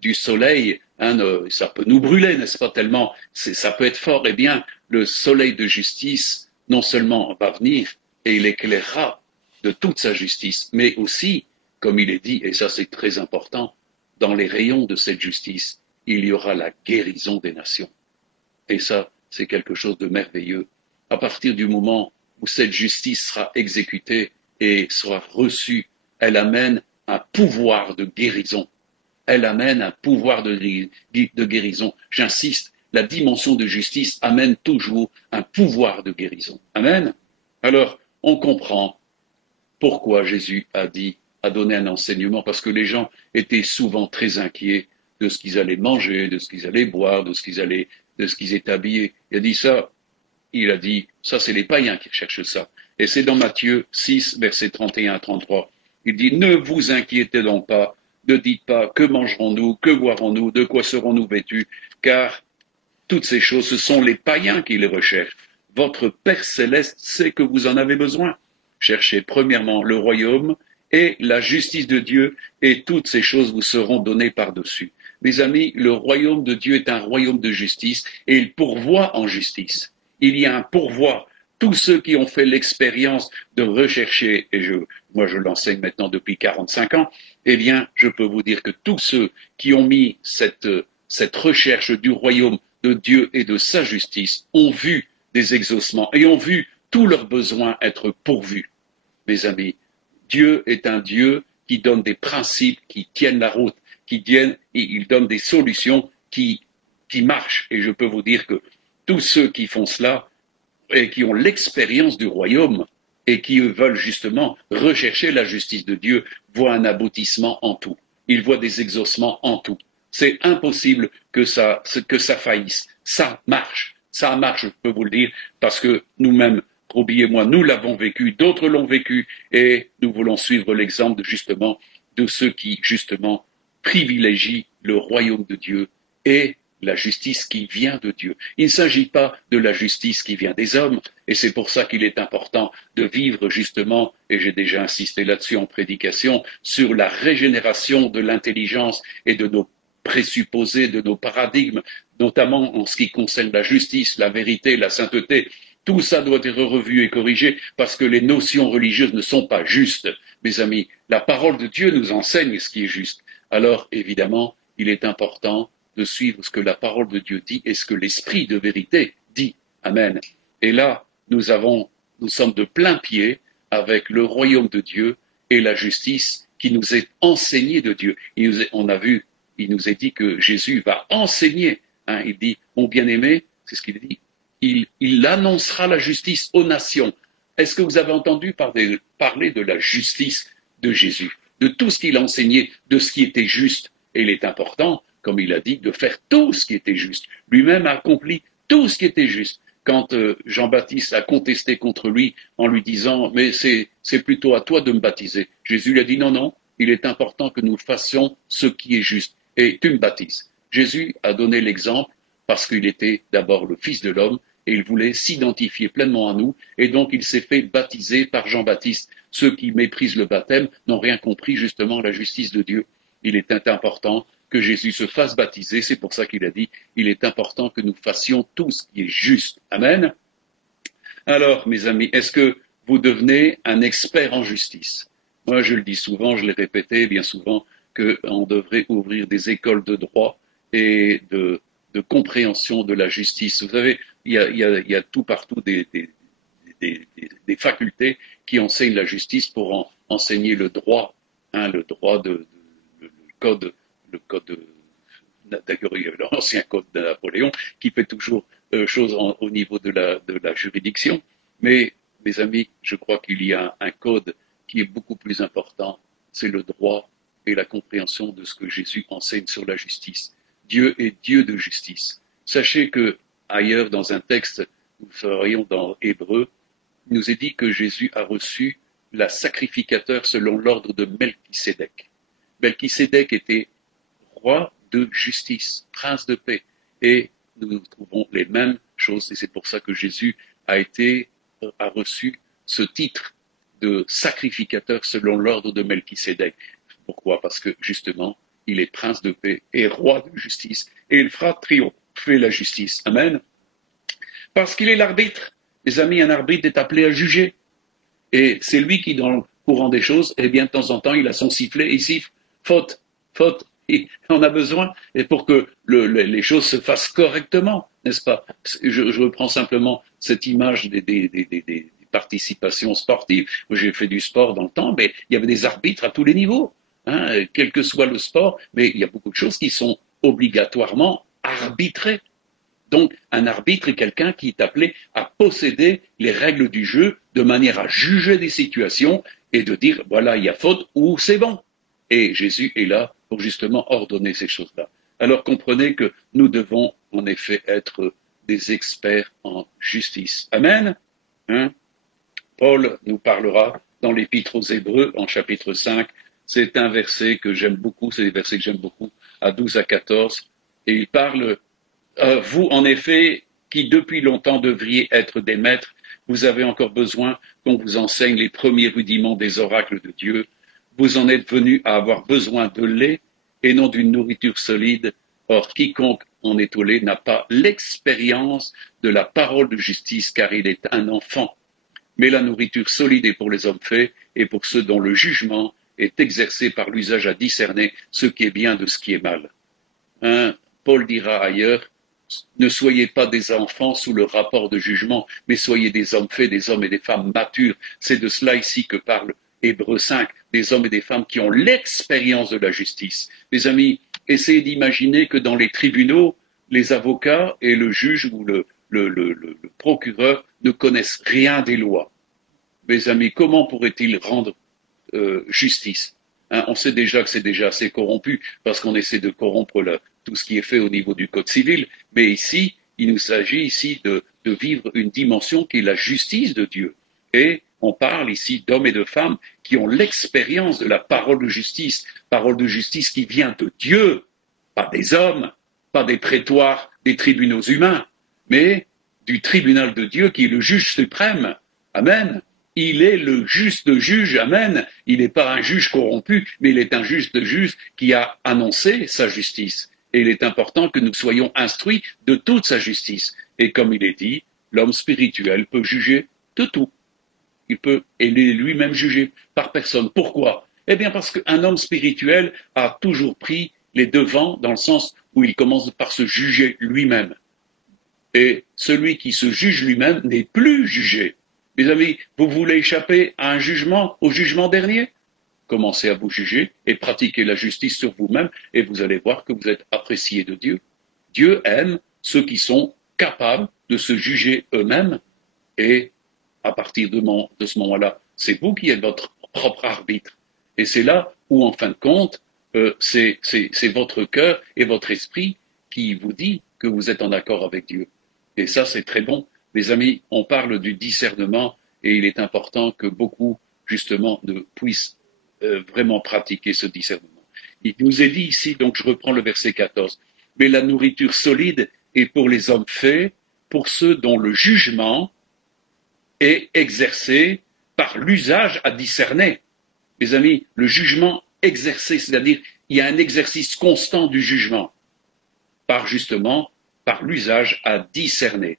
du soleil, ça peut nous brûler, n'est-ce pas, tellement ça peut être fort. Eh bien, le soleil de justice, non seulement va venir, et il éclairera de toute sa justice, mais aussi, comme il est dit, et ça c'est très important, dans les rayons de cette justice, il y aura la guérison des nations. Et ça, c'est quelque chose de merveilleux. À partir du moment où cette justice sera exécutée et sera reçue, elle amène un pouvoir de guérison. Elle amène un pouvoir de guérison. J'insiste, la dimension de justice amène toujours un pouvoir de guérison. Amen. Alors, on comprend pourquoi Jésus a donné un enseignement, parce que les gens étaient souvent très inquiets de ce qu'ils allaient manger, de ce qu'ils allaient boire, de ce qu'ils étaient habillés. Il a dit, ça c'est les païens qui cherchent ça. Et c'est dans Matthieu 6, versets 31 à 33. Il dit, ne vous inquiétez donc pas, ne dites pas, que mangerons-nous, que boirons-nous, de quoi serons-nous vêtus, car toutes ces choses, ce sont les païens qui les recherchent. Votre Père céleste sait que vous en avez besoin. Cherchez premièrement le royaume et la justice de Dieu, et toutes ces choses vous seront données par-dessus. Mes amis, le royaume de Dieu est un royaume de justice, et il pourvoit en justice. Il y a un pourvoi tous ceux qui ont fait l'expérience de rechercher, et moi je l'enseigne maintenant depuis 45 ans, eh bien, je peux vous dire que tous ceux qui ont mis cette recherche du royaume de Dieu et de sa justice ont vu des exaucements et ont vu tous leurs besoins être pourvus. Mes amis, Dieu est un Dieu qui donne des principes qui tiennent la route, il donne des solutions qui marchent. Et je peux vous dire que tous ceux qui font cela et qui ont l'expérience du royaume et qui veulent justement rechercher la justice de Dieu voient un aboutissement en tout. Ils voient des exaucements en tout. C'est impossible que ça faillisse. Ça marche, je peux vous le dire, parce que nous-mêmes, Roby et moi, nous l'avons vécu, d'autres l'ont vécu, et nous voulons suivre l'exemple justement de ceux qui justement privilégient le royaume de Dieu et la justice qui vient de Dieu. Il ne s'agit pas de la justice qui vient des hommes, et c'est pour ça qu'il est important de vivre justement, et j'ai déjà insisté là-dessus en prédication, sur la régénération de l'intelligence et de nos présupposés, de nos paradigmes, notamment en ce qui concerne la justice, la vérité, la sainteté. Tout ça doit être revu et corrigé parce que les notions religieuses ne sont pas justes. Mes amis, la parole de Dieu nous enseigne ce qui est juste. Alors, évidemment, il est important de suivre ce que la parole de Dieu dit et ce que l'esprit de vérité dit. Amen. Et là, nous sommes de plein pied avec le royaume de Dieu et la justice qui nous est enseignée de Dieu. Il nous est dit que Jésus va enseigner. Il dit, mon bien-aimé, c'est ce qu'il dit, il annoncera la justice aux nations. Est-ce que vous avez entendu parler de la justice de Jésus, de tout ce qu'il a enseigné, de ce qui était juste? Et il est important, comme il a dit, de faire tout ce qui était juste. Lui-même a accompli tout ce qui était juste. Quand Jean-Baptiste a contesté contre lui en lui disant « mais c'est plutôt à toi de me baptiser », Jésus lui a dit « non, non, il est important que nous fassions ce qui est juste et tu me baptises ». Jésus a donné l'exemple parce qu'il était d'abord le Fils de l'homme et il voulait s'identifier pleinement à nous, et donc il s'est fait baptiser par Jean-Baptiste. Ceux qui méprisent le baptême n'ont rien compris justement à la justice de Dieu. Il est important que Jésus se fasse baptiser, c'est pour ça qu'il a dit, il est important que nous fassions tout ce qui est juste. Amen. Alors, mes amis, est-ce que vous devenez un expert en justice? Moi, je le dis souvent, je l'ai répété bien souvent, qu'on devrait ouvrir des écoles de droit et de compréhension de la justice. Vous savez, il y a tout partout des facultés qui enseignent la justice pour enseigner le droit, le droit le code d'ailleurs, il y a l'ancien code de Napoléon qui fait toujours chose au niveau de la juridiction. Mais, mes amis, je crois qu'il y a un code qui est beaucoup plus important, c'est le droit et la compréhension de ce que Jésus enseigne sur la justice. Dieu est Dieu de justice. Sachez que ailleurs, dans un texte, nous ferions dans Hébreu, il nous est dit que Jésus a reçu la sacrificateur selon l'ordre de Melchisédek. Melchisédek était roi de justice, prince de paix. Et nous trouvons les mêmes choses, et c'est pour ça que Jésus a reçu ce titre de sacrificateur selon l'ordre de Melchisédek. Pourquoi? Parce que justement, il est prince de paix et roi de justice, et il fera triompher la justice. Amen. Parce qu'il est l'arbitre. Mes amis, un arbitre est appelé à juger. Et c'est lui qui, dans le courant des choses, eh bien, de temps en temps, il a son sifflet et il siffle. Faute. On a besoin, et pour que les choses se fassent correctement, n'est-ce pas? Je reprends simplement cette image des participations sportives. J'ai fait du sport dans le temps, mais il y avait des arbitres à tous les niveaux, quel que soit le sport, mais il y a beaucoup de choses qui sont obligatoirement arbitrées. Donc, un arbitre est quelqu'un qui est appelé à posséder les règles du jeu de manière à juger des situations et de dire, voilà, il y a faute ou c'est bon. Et Jésus est là pour justement ordonner ces choses-là. Alors comprenez que nous devons en effet être des experts en justice. Amen. Paul nous parlera dans l'Épître aux Hébreux en chapitre 5. C'est un verset que j'aime beaucoup, c'est des versets que j'aime beaucoup, à 12 à 14. Et il parle, vous en effet, qui depuis longtemps devriez être des maîtres, vous avez encore besoin qu'on vous enseigne les premiers rudiments des oracles de Dieu. Vous en êtes venus à avoir besoin de lait et non d'une nourriture solide, Or, quiconque en est au lait n'a pas l'expérience de la parole de justice, car il est un enfant. Mais la nourriture solide est pour les hommes faits et pour ceux dont le jugement est exercé par l'usage à discerner ce qui est bien de ce qui est mal. Paul dira ailleurs, ne soyez pas des enfants sous le rapport de jugement, mais soyez des hommes faits, des hommes et des femmes matures. C'est de cela ici que parle Hébreux 5, des hommes et des femmes qui ont l'expérience de la justice. Mes amis, essayez d'imaginer que dans les tribunaux, les avocats et le juge ou le procureur ne connaissent rien des lois. Mes amis, comment pourraient-ils rendre justice? On sait déjà que c'est déjà assez corrompu parce qu'on essaie de corrompre tout ce qui est fait au niveau du code civil, mais ici, il nous s'agit ici de vivre une dimension qui est la justice de Dieu. Et on parle ici d'hommes et de femmes qui ont l'expérience de la parole de justice qui vient de Dieu, pas des hommes, pas des prétoires, des tribunaux humains, mais du tribunal de Dieu qui est le juge suprême. Amen. Il est le juste juge, amen. Il n'est pas un juge corrompu, mais il est un juste juge qui a annoncé sa justice. Et il est important que nous soyons instruits de toute sa justice. Et comme il est dit, l'homme spirituel peut juger de tout. Il peut, et il est lui-même jugé par personne. Pourquoi? Eh bien parce qu'un homme spirituel a toujours pris les devants dans le sens où il commence par se juger lui-même. Et celui qui se juge lui-même n'est plus jugé. Mes amis, vous voulez échapper à un jugement, au jugement dernier? Commencez à vous juger et pratiquez la justice sur vous-même et vous allez voir que vous êtes apprécié de Dieu. Dieu aime ceux qui sont capables de se juger eux-mêmes et à partir de ce moment-là, c'est vous qui êtes votre propre arbitre. Et c'est là où, en fin de compte, c'est votre cœur et votre esprit qui vous dit que vous êtes en accord avec Dieu. Et ça, c'est très bon. Mes amis, on parle du discernement et il est important que beaucoup, justement, puissent vraiment pratiquer ce discernement. Il nous est dit ici, donc je reprends le verset 14, mais la nourriture solide est pour les hommes faits, pour ceux dont le jugement est exercé par l'usage à discerner. Mes amis, le jugement exercé, c'est-à-dire il y a un exercice constant du jugement, par l'usage à discerner.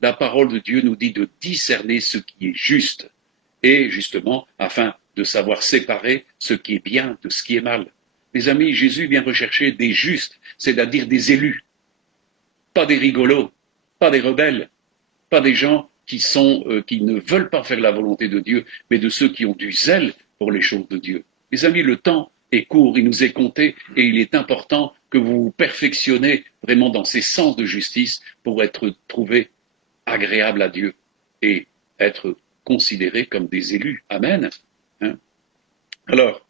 La parole de Dieu nous dit de discerner ce qui est juste, et justement, afin de savoir séparer ce qui est bien de ce qui est mal. Mes amis, Jésus vient rechercher des justes, c'est-à-dire des élus, pas des rigolos, pas des rebelles, pas des gens qui ne veulent pas faire la volonté de Dieu, mais de ceux qui ont du zèle pour les choses de Dieu. Mes amis, le temps est court, il nous est compté, et il est important que vous vous perfectionnez vraiment dans ces sens de justice pour être trouvés agréables à Dieu et être considérés comme des élus. Amen. Alors,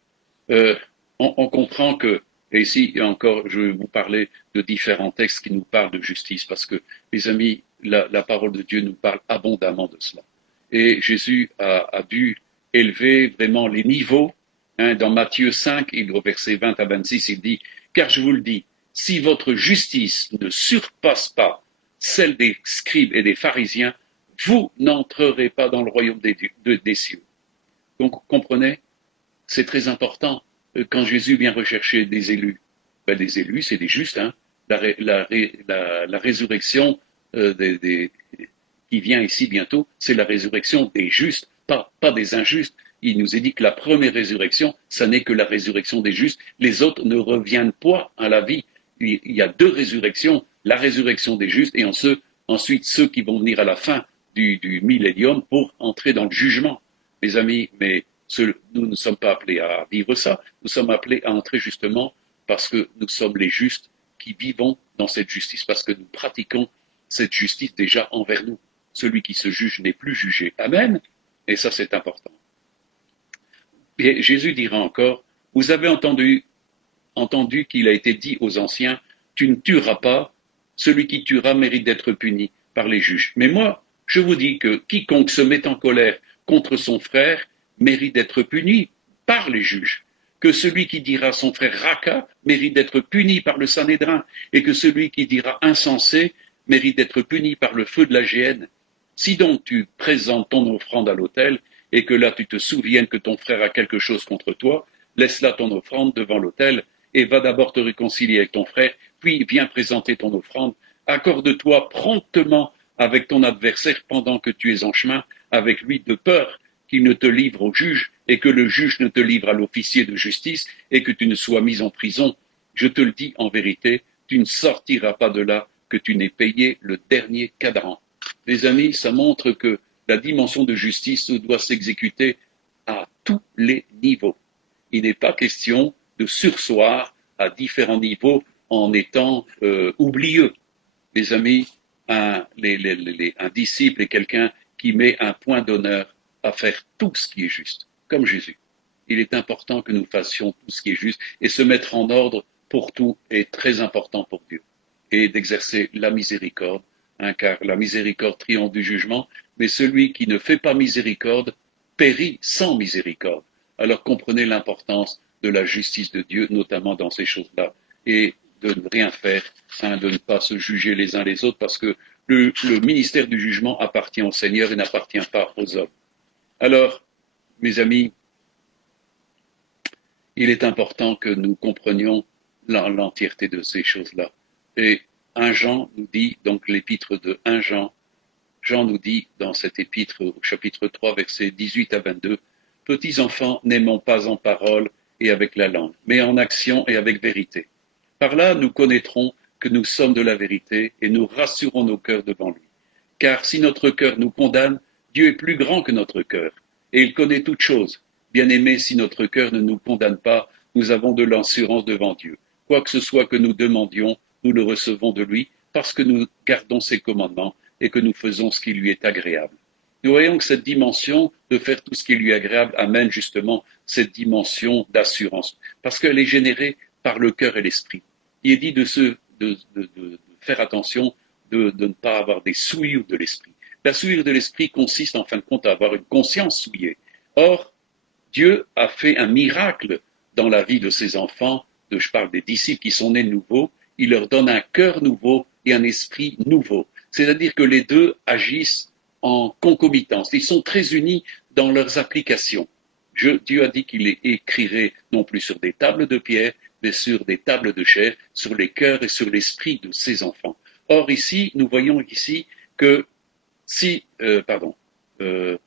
on comprend que, et ici encore, je vais vous parler de différents textes qui nous parlent de justice, parce que, mes amis, la parole de Dieu nous parle abondamment de cela. Et Jésus a dû élever vraiment les niveaux. Dans Matthieu 5, au verset 20 à 26, il dit, « Car je vous le dis, si votre justice ne surpasse pas celle des scribes et des pharisiens, vous n'entrerez pas dans le royaume des cieux. » Donc, comprenez, c'est très important quand Jésus vient rechercher des élus. Des élus, c'est des justes. La résurrection qui vient ici bientôt, c'est la résurrection des justes, pas des injustes. Il nous est dit que la première résurrection, ça n'est que la résurrection des justes. Les autres ne reviennent pas à la vie. Il y a deux résurrections, la résurrection des justes et ensuite ceux qui vont venir à la fin du millénium pour entrer dans le jugement. Mes amis, mais nous ne sommes pas appelés à vivre ça, nous sommes appelés à entrer justement parce que nous sommes les justes qui vivons dans cette justice, parce que nous pratiquons cette justice déjà envers nous. Celui qui se juge n'est plus jugé. Amen. Et ça, c'est important. Et Jésus dira encore, vous avez entendu qu'il a été dit aux anciens, tu ne tueras pas, celui qui tuera mérite d'être puni par les juges. Mais moi, je vous dis que quiconque se met en colère contre son frère mérite d'être puni par les juges, que celui qui dira son frère raca mérite d'être puni par le Sanhédrin, et que celui qui dira insensé mérite d'être puni par le feu de la géhenne. Si donc tu présentes ton offrande à l'autel, et que là tu te souviennes que ton frère a quelque chose contre toi, laisse là ton offrande devant l'autel, et va d'abord te réconcilier avec ton frère, puis viens présenter ton offrande. Accorde-toi promptement avec ton adversaire pendant que tu es en chemin avec lui, de peur qu'il ne te livre au juge et que le juge ne te livre à l'officier de justice et que tu ne sois mis en prison. Je te le dis en vérité, tu ne sortiras pas de là que tu n'aies payé le dernier cadran. Les amis, ça montre que la dimension de justice doit s'exécuter à tous les niveaux. Il n'est pas question de surseoir à différents niveaux en étant oublieux. Les amis, un disciple est quelqu'un qui met un point d'honneur à faire tout ce qui est juste, comme Jésus. Il est important que nous fassions tout ce qui est juste et se mettre en ordre pour tout est très important pour Dieu. Et d'exercer la miséricorde, car la miséricorde triomphe du jugement, mais celui qui ne fait pas miséricorde périt sans miséricorde. Alors comprenez l'importance de la justice de Dieu, notamment dans ces choses-là, et de ne rien faire, de ne pas se juger les uns les autres, parce que le ministère du jugement appartient au Seigneur et n'appartient pas aux hommes. Alors, mes amis, il est important que nous comprenions l'entièreté de ces choses-là. Et 1 Jean nous dit, donc l'épître de 1 Jean, Jean nous dit dans cet épître au chapitre 3, versets 18 à 22, « Petits enfants, n'aimons pas en parole et avec la langue, mais en action et avec vérité. Par là, nous connaîtrons que nous sommes de la vérité et nous rassurons nos cœurs devant lui. Car si notre cœur nous condamne, Dieu est plus grand que notre cœur, et il connaît toutes choses. Bien-aimés, si notre cœur ne nous condamne pas, nous avons de l'assurance devant Dieu. Quoi que ce soit que nous demandions, nous le recevons de lui, parce que nous gardons ses commandements et que nous faisons ce qui lui est agréable. Nous voyons que cette dimension de faire tout ce qui lui est agréable amène justement cette dimension d'assurance, parce qu'elle est générée par le cœur et l'esprit. Il est dit de faire attention de ne pas avoir des souillures de l'esprit. La souillure de l'esprit consiste en fin de compte à avoir une conscience souillée. Or, Dieu a fait un miracle dans la vie de ses enfants, je parle des disciples qui sont nés nouveaux, il leur donne un cœur nouveau et un esprit nouveau. C'est-à-dire que les deux agissent en concomitance. Ils sont très unis dans leurs applications. Dieu a dit qu'il écrirait non plus sur des tables de pierre, mais sur des tables de chair, sur les cœurs et sur l'esprit de ses enfants. Or ici, nous voyons ici que si, je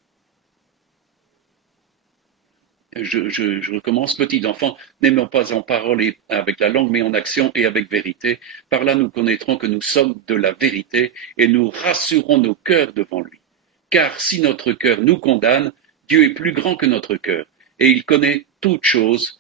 recommence, petits enfants, n'aimons pas en parole et avec la langue, mais en action et avec vérité. Par là, nous connaîtrons que nous sommes de la vérité et nous rassurons nos cœurs devant lui. Car si notre cœur nous condamne, Dieu est plus grand que notre cœur et il connaît toutes choses.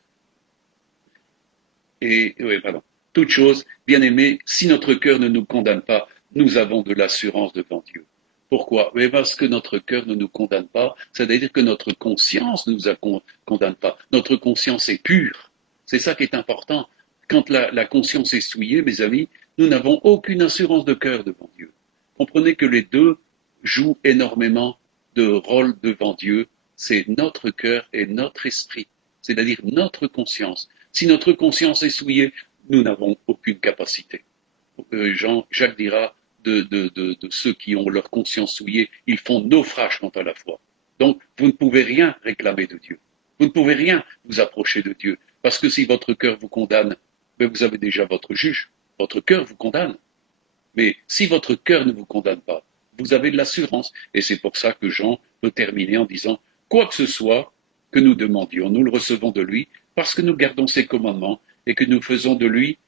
Toutes choses, bien aimés, si notre cœur ne nous condamne pas, nous avons de l'assurance devant Dieu. Pourquoi? Mais parce que notre cœur ne nous condamne pas, c'est-à-dire que notre conscience ne nous condamne pas. Notre conscience est pure. C'est ça qui est important. Quand la conscience est souillée, mes amis, nous n'avons aucune assurance de cœur devant Dieu. Comprenez que les deux jouent énormément de rôle devant Dieu. C'est notre cœur et notre esprit, c'est-à-dire notre conscience. Si notre conscience est souillée, nous n'avons aucune capacité. Jacques dira de ceux qui ont leur conscience souillée, ils font naufrage quant à la foi. Donc, vous ne pouvez rien réclamer de Dieu. Vous ne pouvez rien vous approcher de Dieu. Parce que si votre cœur vous condamne, vous avez déjà votre juge. Votre cœur vous condamne. Mais si votre cœur ne vous condamne pas, vous avez de l'assurance. Et c'est pour ça que Jean peut terminer en disant, quoi que ce soit que nous demandions, nous le recevons de lui, parce que nous gardons ses commandements et que nous faisons de lui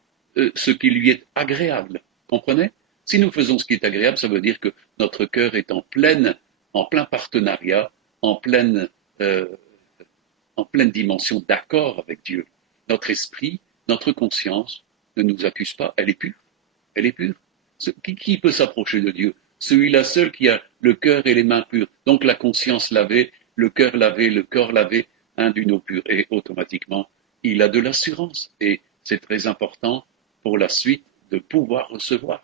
ce qui lui est agréable. Comprenez? Si nous faisons ce qui est agréable, ça veut dire que notre cœur est en plein partenariat, en pleine dimension d'accord avec Dieu. Notre esprit, notre conscience ne nous accuse pas, elle est pure. Elle est pure. Qui peut s'approcher de Dieu? Celui-là seul qui a le cœur et les mains pures. Donc la conscience lavée, le cœur lavé, le corps lavé, d'une eau pure. Et automatiquement, il a de l'assurance. Et c'est très important pour la suite de pouvoir recevoir.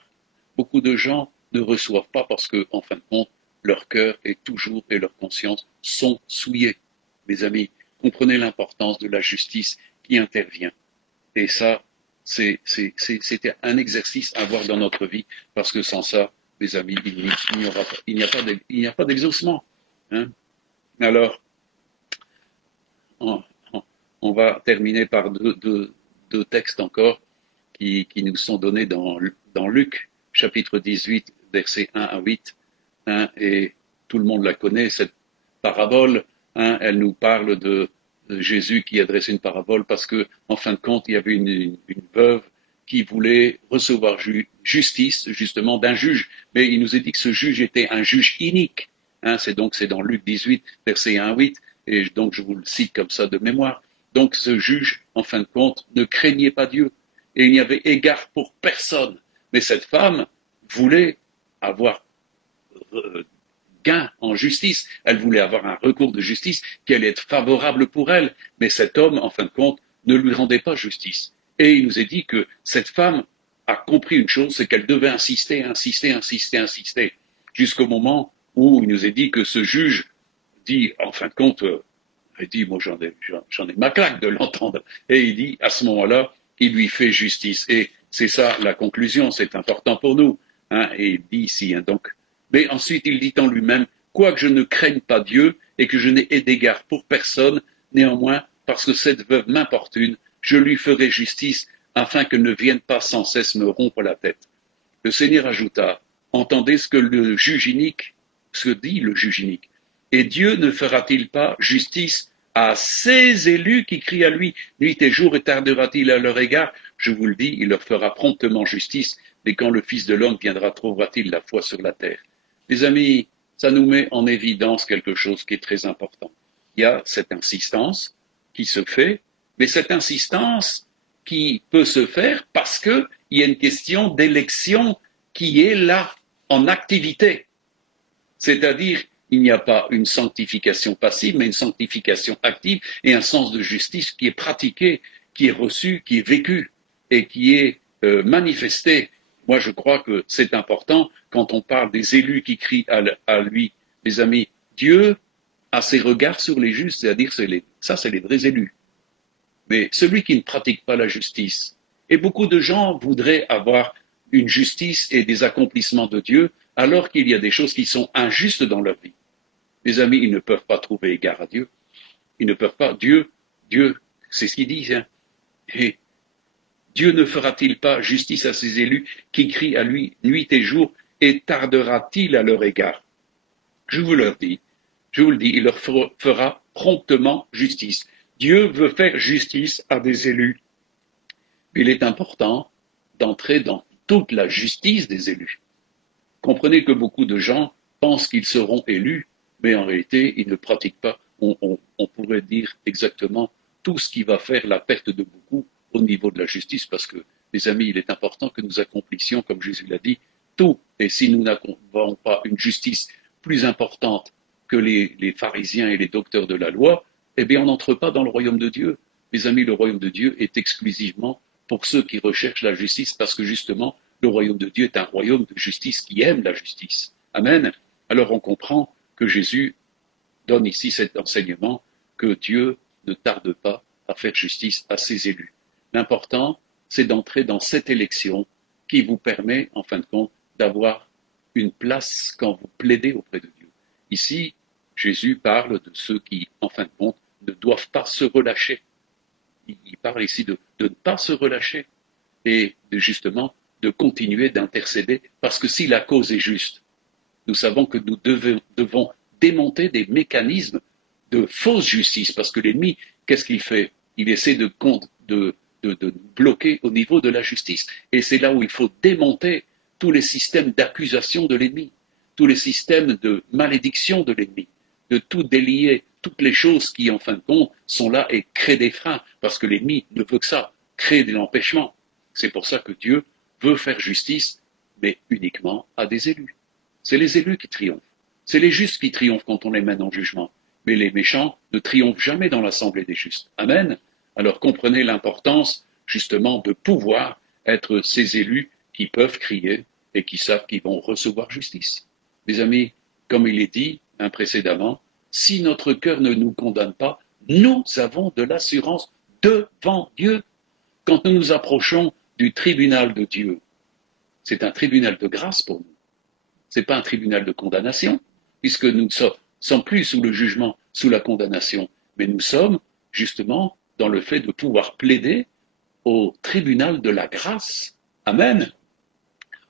Beaucoup de gens ne reçoivent pas parce que, en fin de compte, leur cœur est toujours et leur conscience sont souillés. Mes amis, comprenez l'importance de la justice qui intervient. Et ça, c'était un exercice à avoir dans notre vie, parce que sans ça, mes amis, il n'y a pas d'exaucement. Hein? Alors, on va terminer par deux deux textes encore qui nous sont donnés dans Luc, chapitre 18, versets 1 à 8. Hein, et tout le monde la connaît, cette parabole. Hein, elle nous parle de Jésus qui adresse une parabole parce que, en fin de compte, il y avait une veuve qui voulait recevoir justice, justement, d'un juge. Mais il nous est dit que ce juge était un juge inique. Hein, c'est dans Luc 18, versets 1 à 8. Et donc, je vous le cite comme ça de mémoire. Donc, ce juge, en fin de compte, ne craignait pas Dieu. Et il n'y avait égard pour personne. Mais cette femme voulait avoir gain en justice. Elle voulait avoir un recours de justice qui allait être favorable pour elle. Mais cet homme, en fin de compte, ne lui rendait pas justice. Et il nous est dit que cette femme a compris une chose, c'est qu'elle devait insister, jusqu'au moment où il nous est dit que ce juge dit, en fin de compte, il dit, moi j'en ai ma claque de l'entendre. Et il dit, à ce moment-là, il lui fait justice. Et c'est ça la conclusion, c'est important pour nous. Hein, et il dit ici, hein, donc. Mais ensuite, il dit en lui-même, quoique je ne craigne pas Dieu et que je n'ai d'égard pour personne, néanmoins, parce que cette veuve m'importune, je lui ferai justice afin qu'elle ne vienne pas sans cesse me rompre la tête. Le Seigneur ajouta, entendez ce que dit le juge inique. Et Dieu ne fera-t-il pas justice à ses élus qui crient à lui nuit et jour et tardera-t-il à leur égard? Je vous le dis, il leur fera promptement justice, mais quand le Fils de l'homme viendra, trouvera-t-il la foi sur la terre? Les amis, ça nous met en évidence quelque chose qui est très important. Il y a cette insistance qui se fait, mais cette insistance qui peut se faire parce qu'il y a une question d'élection qui est là, en activité. C'est-à-dire, il n'y a pas une sanctification passive, mais une sanctification active et un sens de justice qui est pratiqué, qui est reçu, qui est vécu et qui est manifesté. Moi, je crois que c'est important quand on parle des élus qui crient à lui, mes amis, Dieu a ses regards sur les justes, c'est-à-dire ça, c'est les vrais élus. Mais celui qui ne pratique pas la justice, et beaucoup de gens voudraient avoir une justice et des accomplissements de Dieu, alors qu'il y a des choses qui sont injustes dans leur vie. Mes amis, ils ne peuvent pas trouver égard à Dieu. Ils ne peuvent pas. Dieu, c'est ce qu'il dit. Hein. Et Dieu ne fera-t-il pas justice à ses élus qui crient à lui nuit et jour, et tardera-t-il à leur égard? Je vous le dis, il leur fera promptement justice. Dieu veut faire justice à des élus. Il est important d'entrer dans toute la justice des élus. Comprenez que beaucoup de gens pensent qu'ils seront élus, mais en réalité, ils ne pratiquent pas, on pourrait dire exactement tout ce qui va faire la perte de beaucoup au niveau de la justice, parce que, les amis, il est important que nous accomplissions, comme Jésus l'a dit, tout. Et si nous n'avons pas une justice plus importante que les pharisiens et les docteurs de la loi, eh bien, on n'entre pas dans le royaume de Dieu. Mes amis, le royaume de Dieu est exclusivement pour ceux qui recherchent la justice, parce que justement, le royaume de Dieu est un royaume de justice qui aime la justice. Amen. Alors on comprend que Jésus donne ici cet enseignement que Dieu ne tarde pas à faire justice à ses élus. L'important, c'est d'entrer dans cette élection qui vous permet, en fin de compte, d'avoir une place quand vous plaidez auprès de Dieu. Ici, Jésus parle de ceux qui, en fin de compte, ne doivent pas se relâcher. Il parle ici de ne pas se relâcher et justement de continuer d'intercéder, parce que si la cause est juste, nous savons que nous devons démonter des mécanismes de fausse justice, parce que l'ennemi, qu'est-ce qu'il fait? Il essaie de bloquer au niveau de la justice. Et c'est là où il faut démonter tous les systèmes d'accusation de l'ennemi, tous les systèmes de malédiction de l'ennemi, de tout délier, toutes les choses qui, en fin de compte, sont là et créent des freins, parce que l'ennemi ne veut que ça, créer de l'empêchement. C'est pour ça que Dieu veut faire justice, mais uniquement à des élus. C'est les élus qui triomphent. C'est les justes qui triomphent quand on les mène en jugement. Mais les méchants ne triomphent jamais dans l'assemblée des justes. Amen. Alors comprenez l'importance, justement, de pouvoir être ces élus qui peuvent crier et qui savent qu'ils vont recevoir justice. Mes amis, comme il est dit précédemment, si notre cœur ne nous condamne pas, nous avons de l'assurance devant Dieu. Quand nous nous approchons du tribunal de Dieu, c'est un tribunal de grâce pour nous. Ce n'est pas un tribunal de condamnation, puisque nous ne sommes plus sous le jugement, sous la condamnation, mais nous sommes justement dans le fait de pouvoir plaider au tribunal de la grâce. Amen.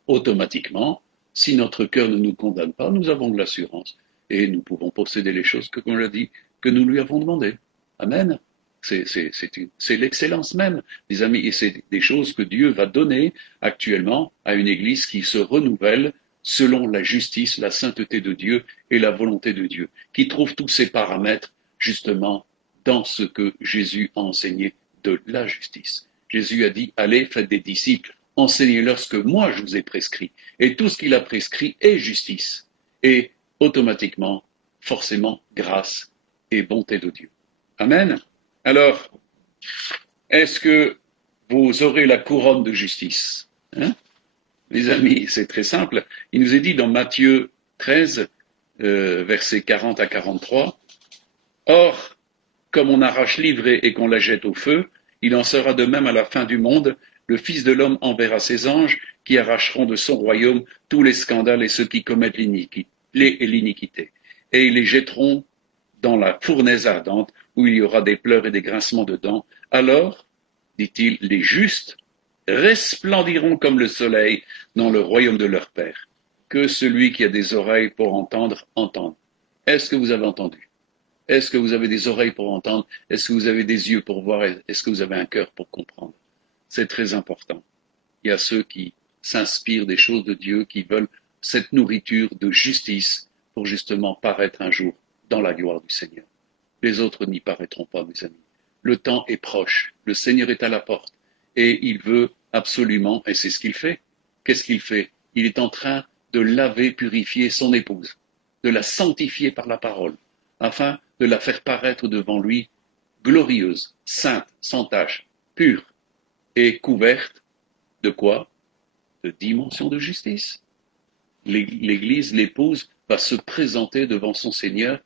Automatiquement, si notre cœur ne nous condamne pas, nous avons de l'assurance et nous pouvons posséder les choses que, comme on l'a dit, que nous lui avons demandées. Amen. C'est l'excellence même, mes amis, et c'est des choses que Dieu va donner actuellement à une Église qui se renouvelle selon la justice, la sainteté de Dieu et la volonté de Dieu, qui trouve tous ces paramètres justement dans ce que Jésus a enseigné de la justice. Jésus a dit, allez, faites des disciples, enseignez-leur ce que moi je vous ai prescrit. Et tout ce qu'il a prescrit est justice. Et automatiquement, forcément, grâce et bonté de Dieu. Amen. Alors, est-ce que vous aurez la couronne de justice? Mes amis, c'est très simple. Il nous est dit dans Matthieu 13, versets 40 à 43, « Or, comme on arrache l'ivraie et qu'on la jette au feu, il en sera de même à la fin du monde. Le Fils de l'homme enverra ses anges qui arracheront de son royaume tous les scandales et ceux qui commettent l'iniquité. Et ils les jetteront dans la fournaise ardente où il y aura des pleurs et des grincements de dents. Alors, dit-il, les justes resplendiront comme le soleil dans le royaume de leur Père. Que celui qui a des oreilles pour entendre, entende. » Est-ce que vous avez entendu? Est-ce que vous avez des oreilles pour entendre? Est-ce que vous avez des yeux pour voir? Est-ce que vous avez un cœur pour comprendre? C'est très important. Il y a ceux qui s'inspirent des choses de Dieu, qui veulent cette nourriture de justice pour justement paraître un jour dans la gloire du Seigneur. Les autres n'y paraîtront pas, mes amis. Le temps est proche, le Seigneur est à la porte et il veut absolument, et c'est ce qu'il fait. Qu'est-ce qu'il fait? Il est en train de laver, purifier son épouse, de la sanctifier par la parole, afin de la faire paraître devant lui glorieuse, sainte, sans tache, pure et couverte de quoi? De dimension de justice. L'Église, l'épouse, va se présenter devant son Seigneur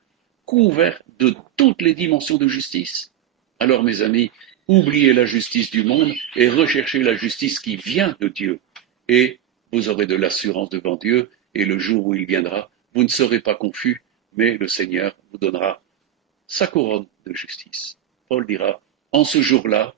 couvert de toutes les dimensions de justice. Alors, mes amis, oubliez la justice du monde et recherchez la justice qui vient de Dieu. Et vous aurez de l'assurance devant Dieu, et le jour où il viendra, vous ne serez pas confus, mais le Seigneur vous donnera sa couronne de justice. Paul dira, en ce jour-là,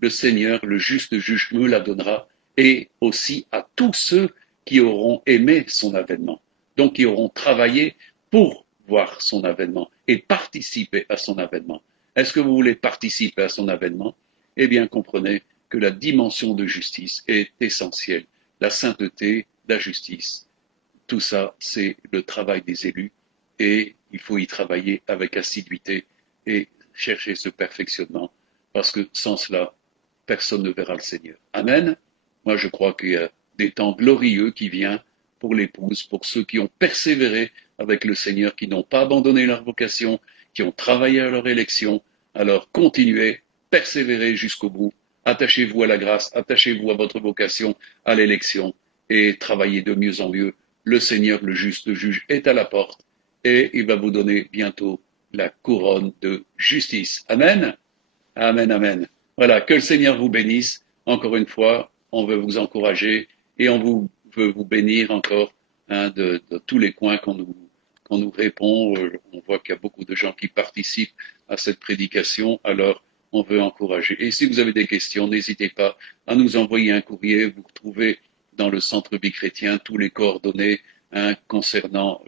le Seigneur, le juste juge, me la donnera, et aussi à tous ceux qui auront aimé son avènement, donc qui auront travaillé pour voir son avènement et participer à son avènement. Est-ce que vous voulez participer à son avènement? Eh bien, comprenez que la dimension de justice est essentielle. La sainteté, la justice, tout ça, c'est le travail des élus et il faut y travailler avec assiduité et chercher ce perfectionnement parce que sans cela, personne ne verra le Seigneur. Amen. Moi, je crois qu'il y a des temps glorieux qui viennent pour l'épouse, pour ceux qui ont persévéré avec le Seigneur, qui n'ont pas abandonné leur vocation, qui ont travaillé à leur élection. Alors continuez, persévérez jusqu'au bout, attachez-vous à la grâce, attachez-vous à votre vocation, à l'élection, et travaillez de mieux en mieux. Le Seigneur, le juste juge, est à la porte, et il va vous donner bientôt la couronne de justice. Amen. Amen, amen. Voilà, que le Seigneur vous bénisse. Encore une fois, on veut vous encourager et on veut vous bénir encore de tous les coins qu'on nous répond. On voit qu'il y a beaucoup de gens qui participent à cette prédication, alors on veut encourager. Et si vous avez des questions, n'hésitez pas à nous envoyer un courrier. Vous retrouvez dans le Centre Vie Chrétien tous les coordonnées concernant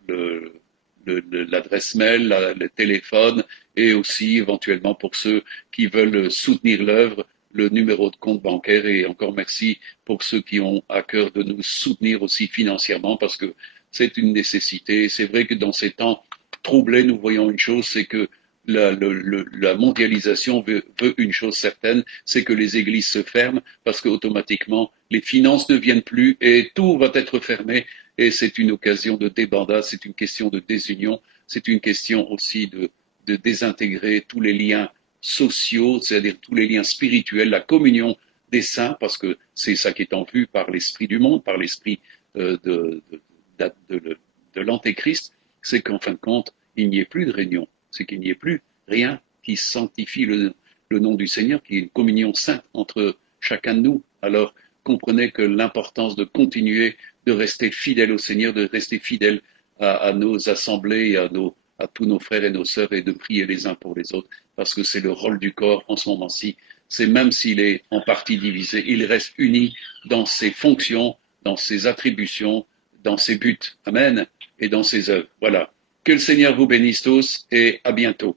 l'adresse mail, le téléphone et aussi éventuellement pour ceux qui veulent soutenir l'œuvre, le numéro de compte bancaire. Et encore merci pour ceux qui ont à cœur de nous soutenir aussi financièrement parce que c'est une nécessité. C'est vrai que dans ces temps troublés, nous voyons une chose, c'est que la mondialisation veut une chose certaine, c'est que les églises se ferment parce qu'automatiquement les finances ne viennent plus et tout va être fermé. Et c'est une occasion de débandade, c'est une question de désunion, c'est une question aussi de désintégrer tous les liens sociaux, c'est-à-dire tous les liens spirituels, la communion des saints, parce que c'est ça qui est en vue par l'esprit du monde, par l'esprit de l'antéchrist, c'est qu'en fin de compte, il n'y ait plus de réunion, c'est qu'il n'y ait plus rien qui sanctifie le nom du Seigneur, qui est une communion sainte entre chacun de nous. Alors, comprenez que l'importance de continuer de rester fidèle au Seigneur, de rester fidèle à nos assemblées, à tous nos frères et nos sœurs et de prier les uns pour les autres, parce que c'est le rôle du corps en ce moment-ci, c'est même s'il est en partie divisé, il reste uni dans ses fonctions, dans ses attributions, dans ses buts. Amen. Et dans ses œuvres. Voilà. Que le Seigneur vous bénisse tous et à bientôt.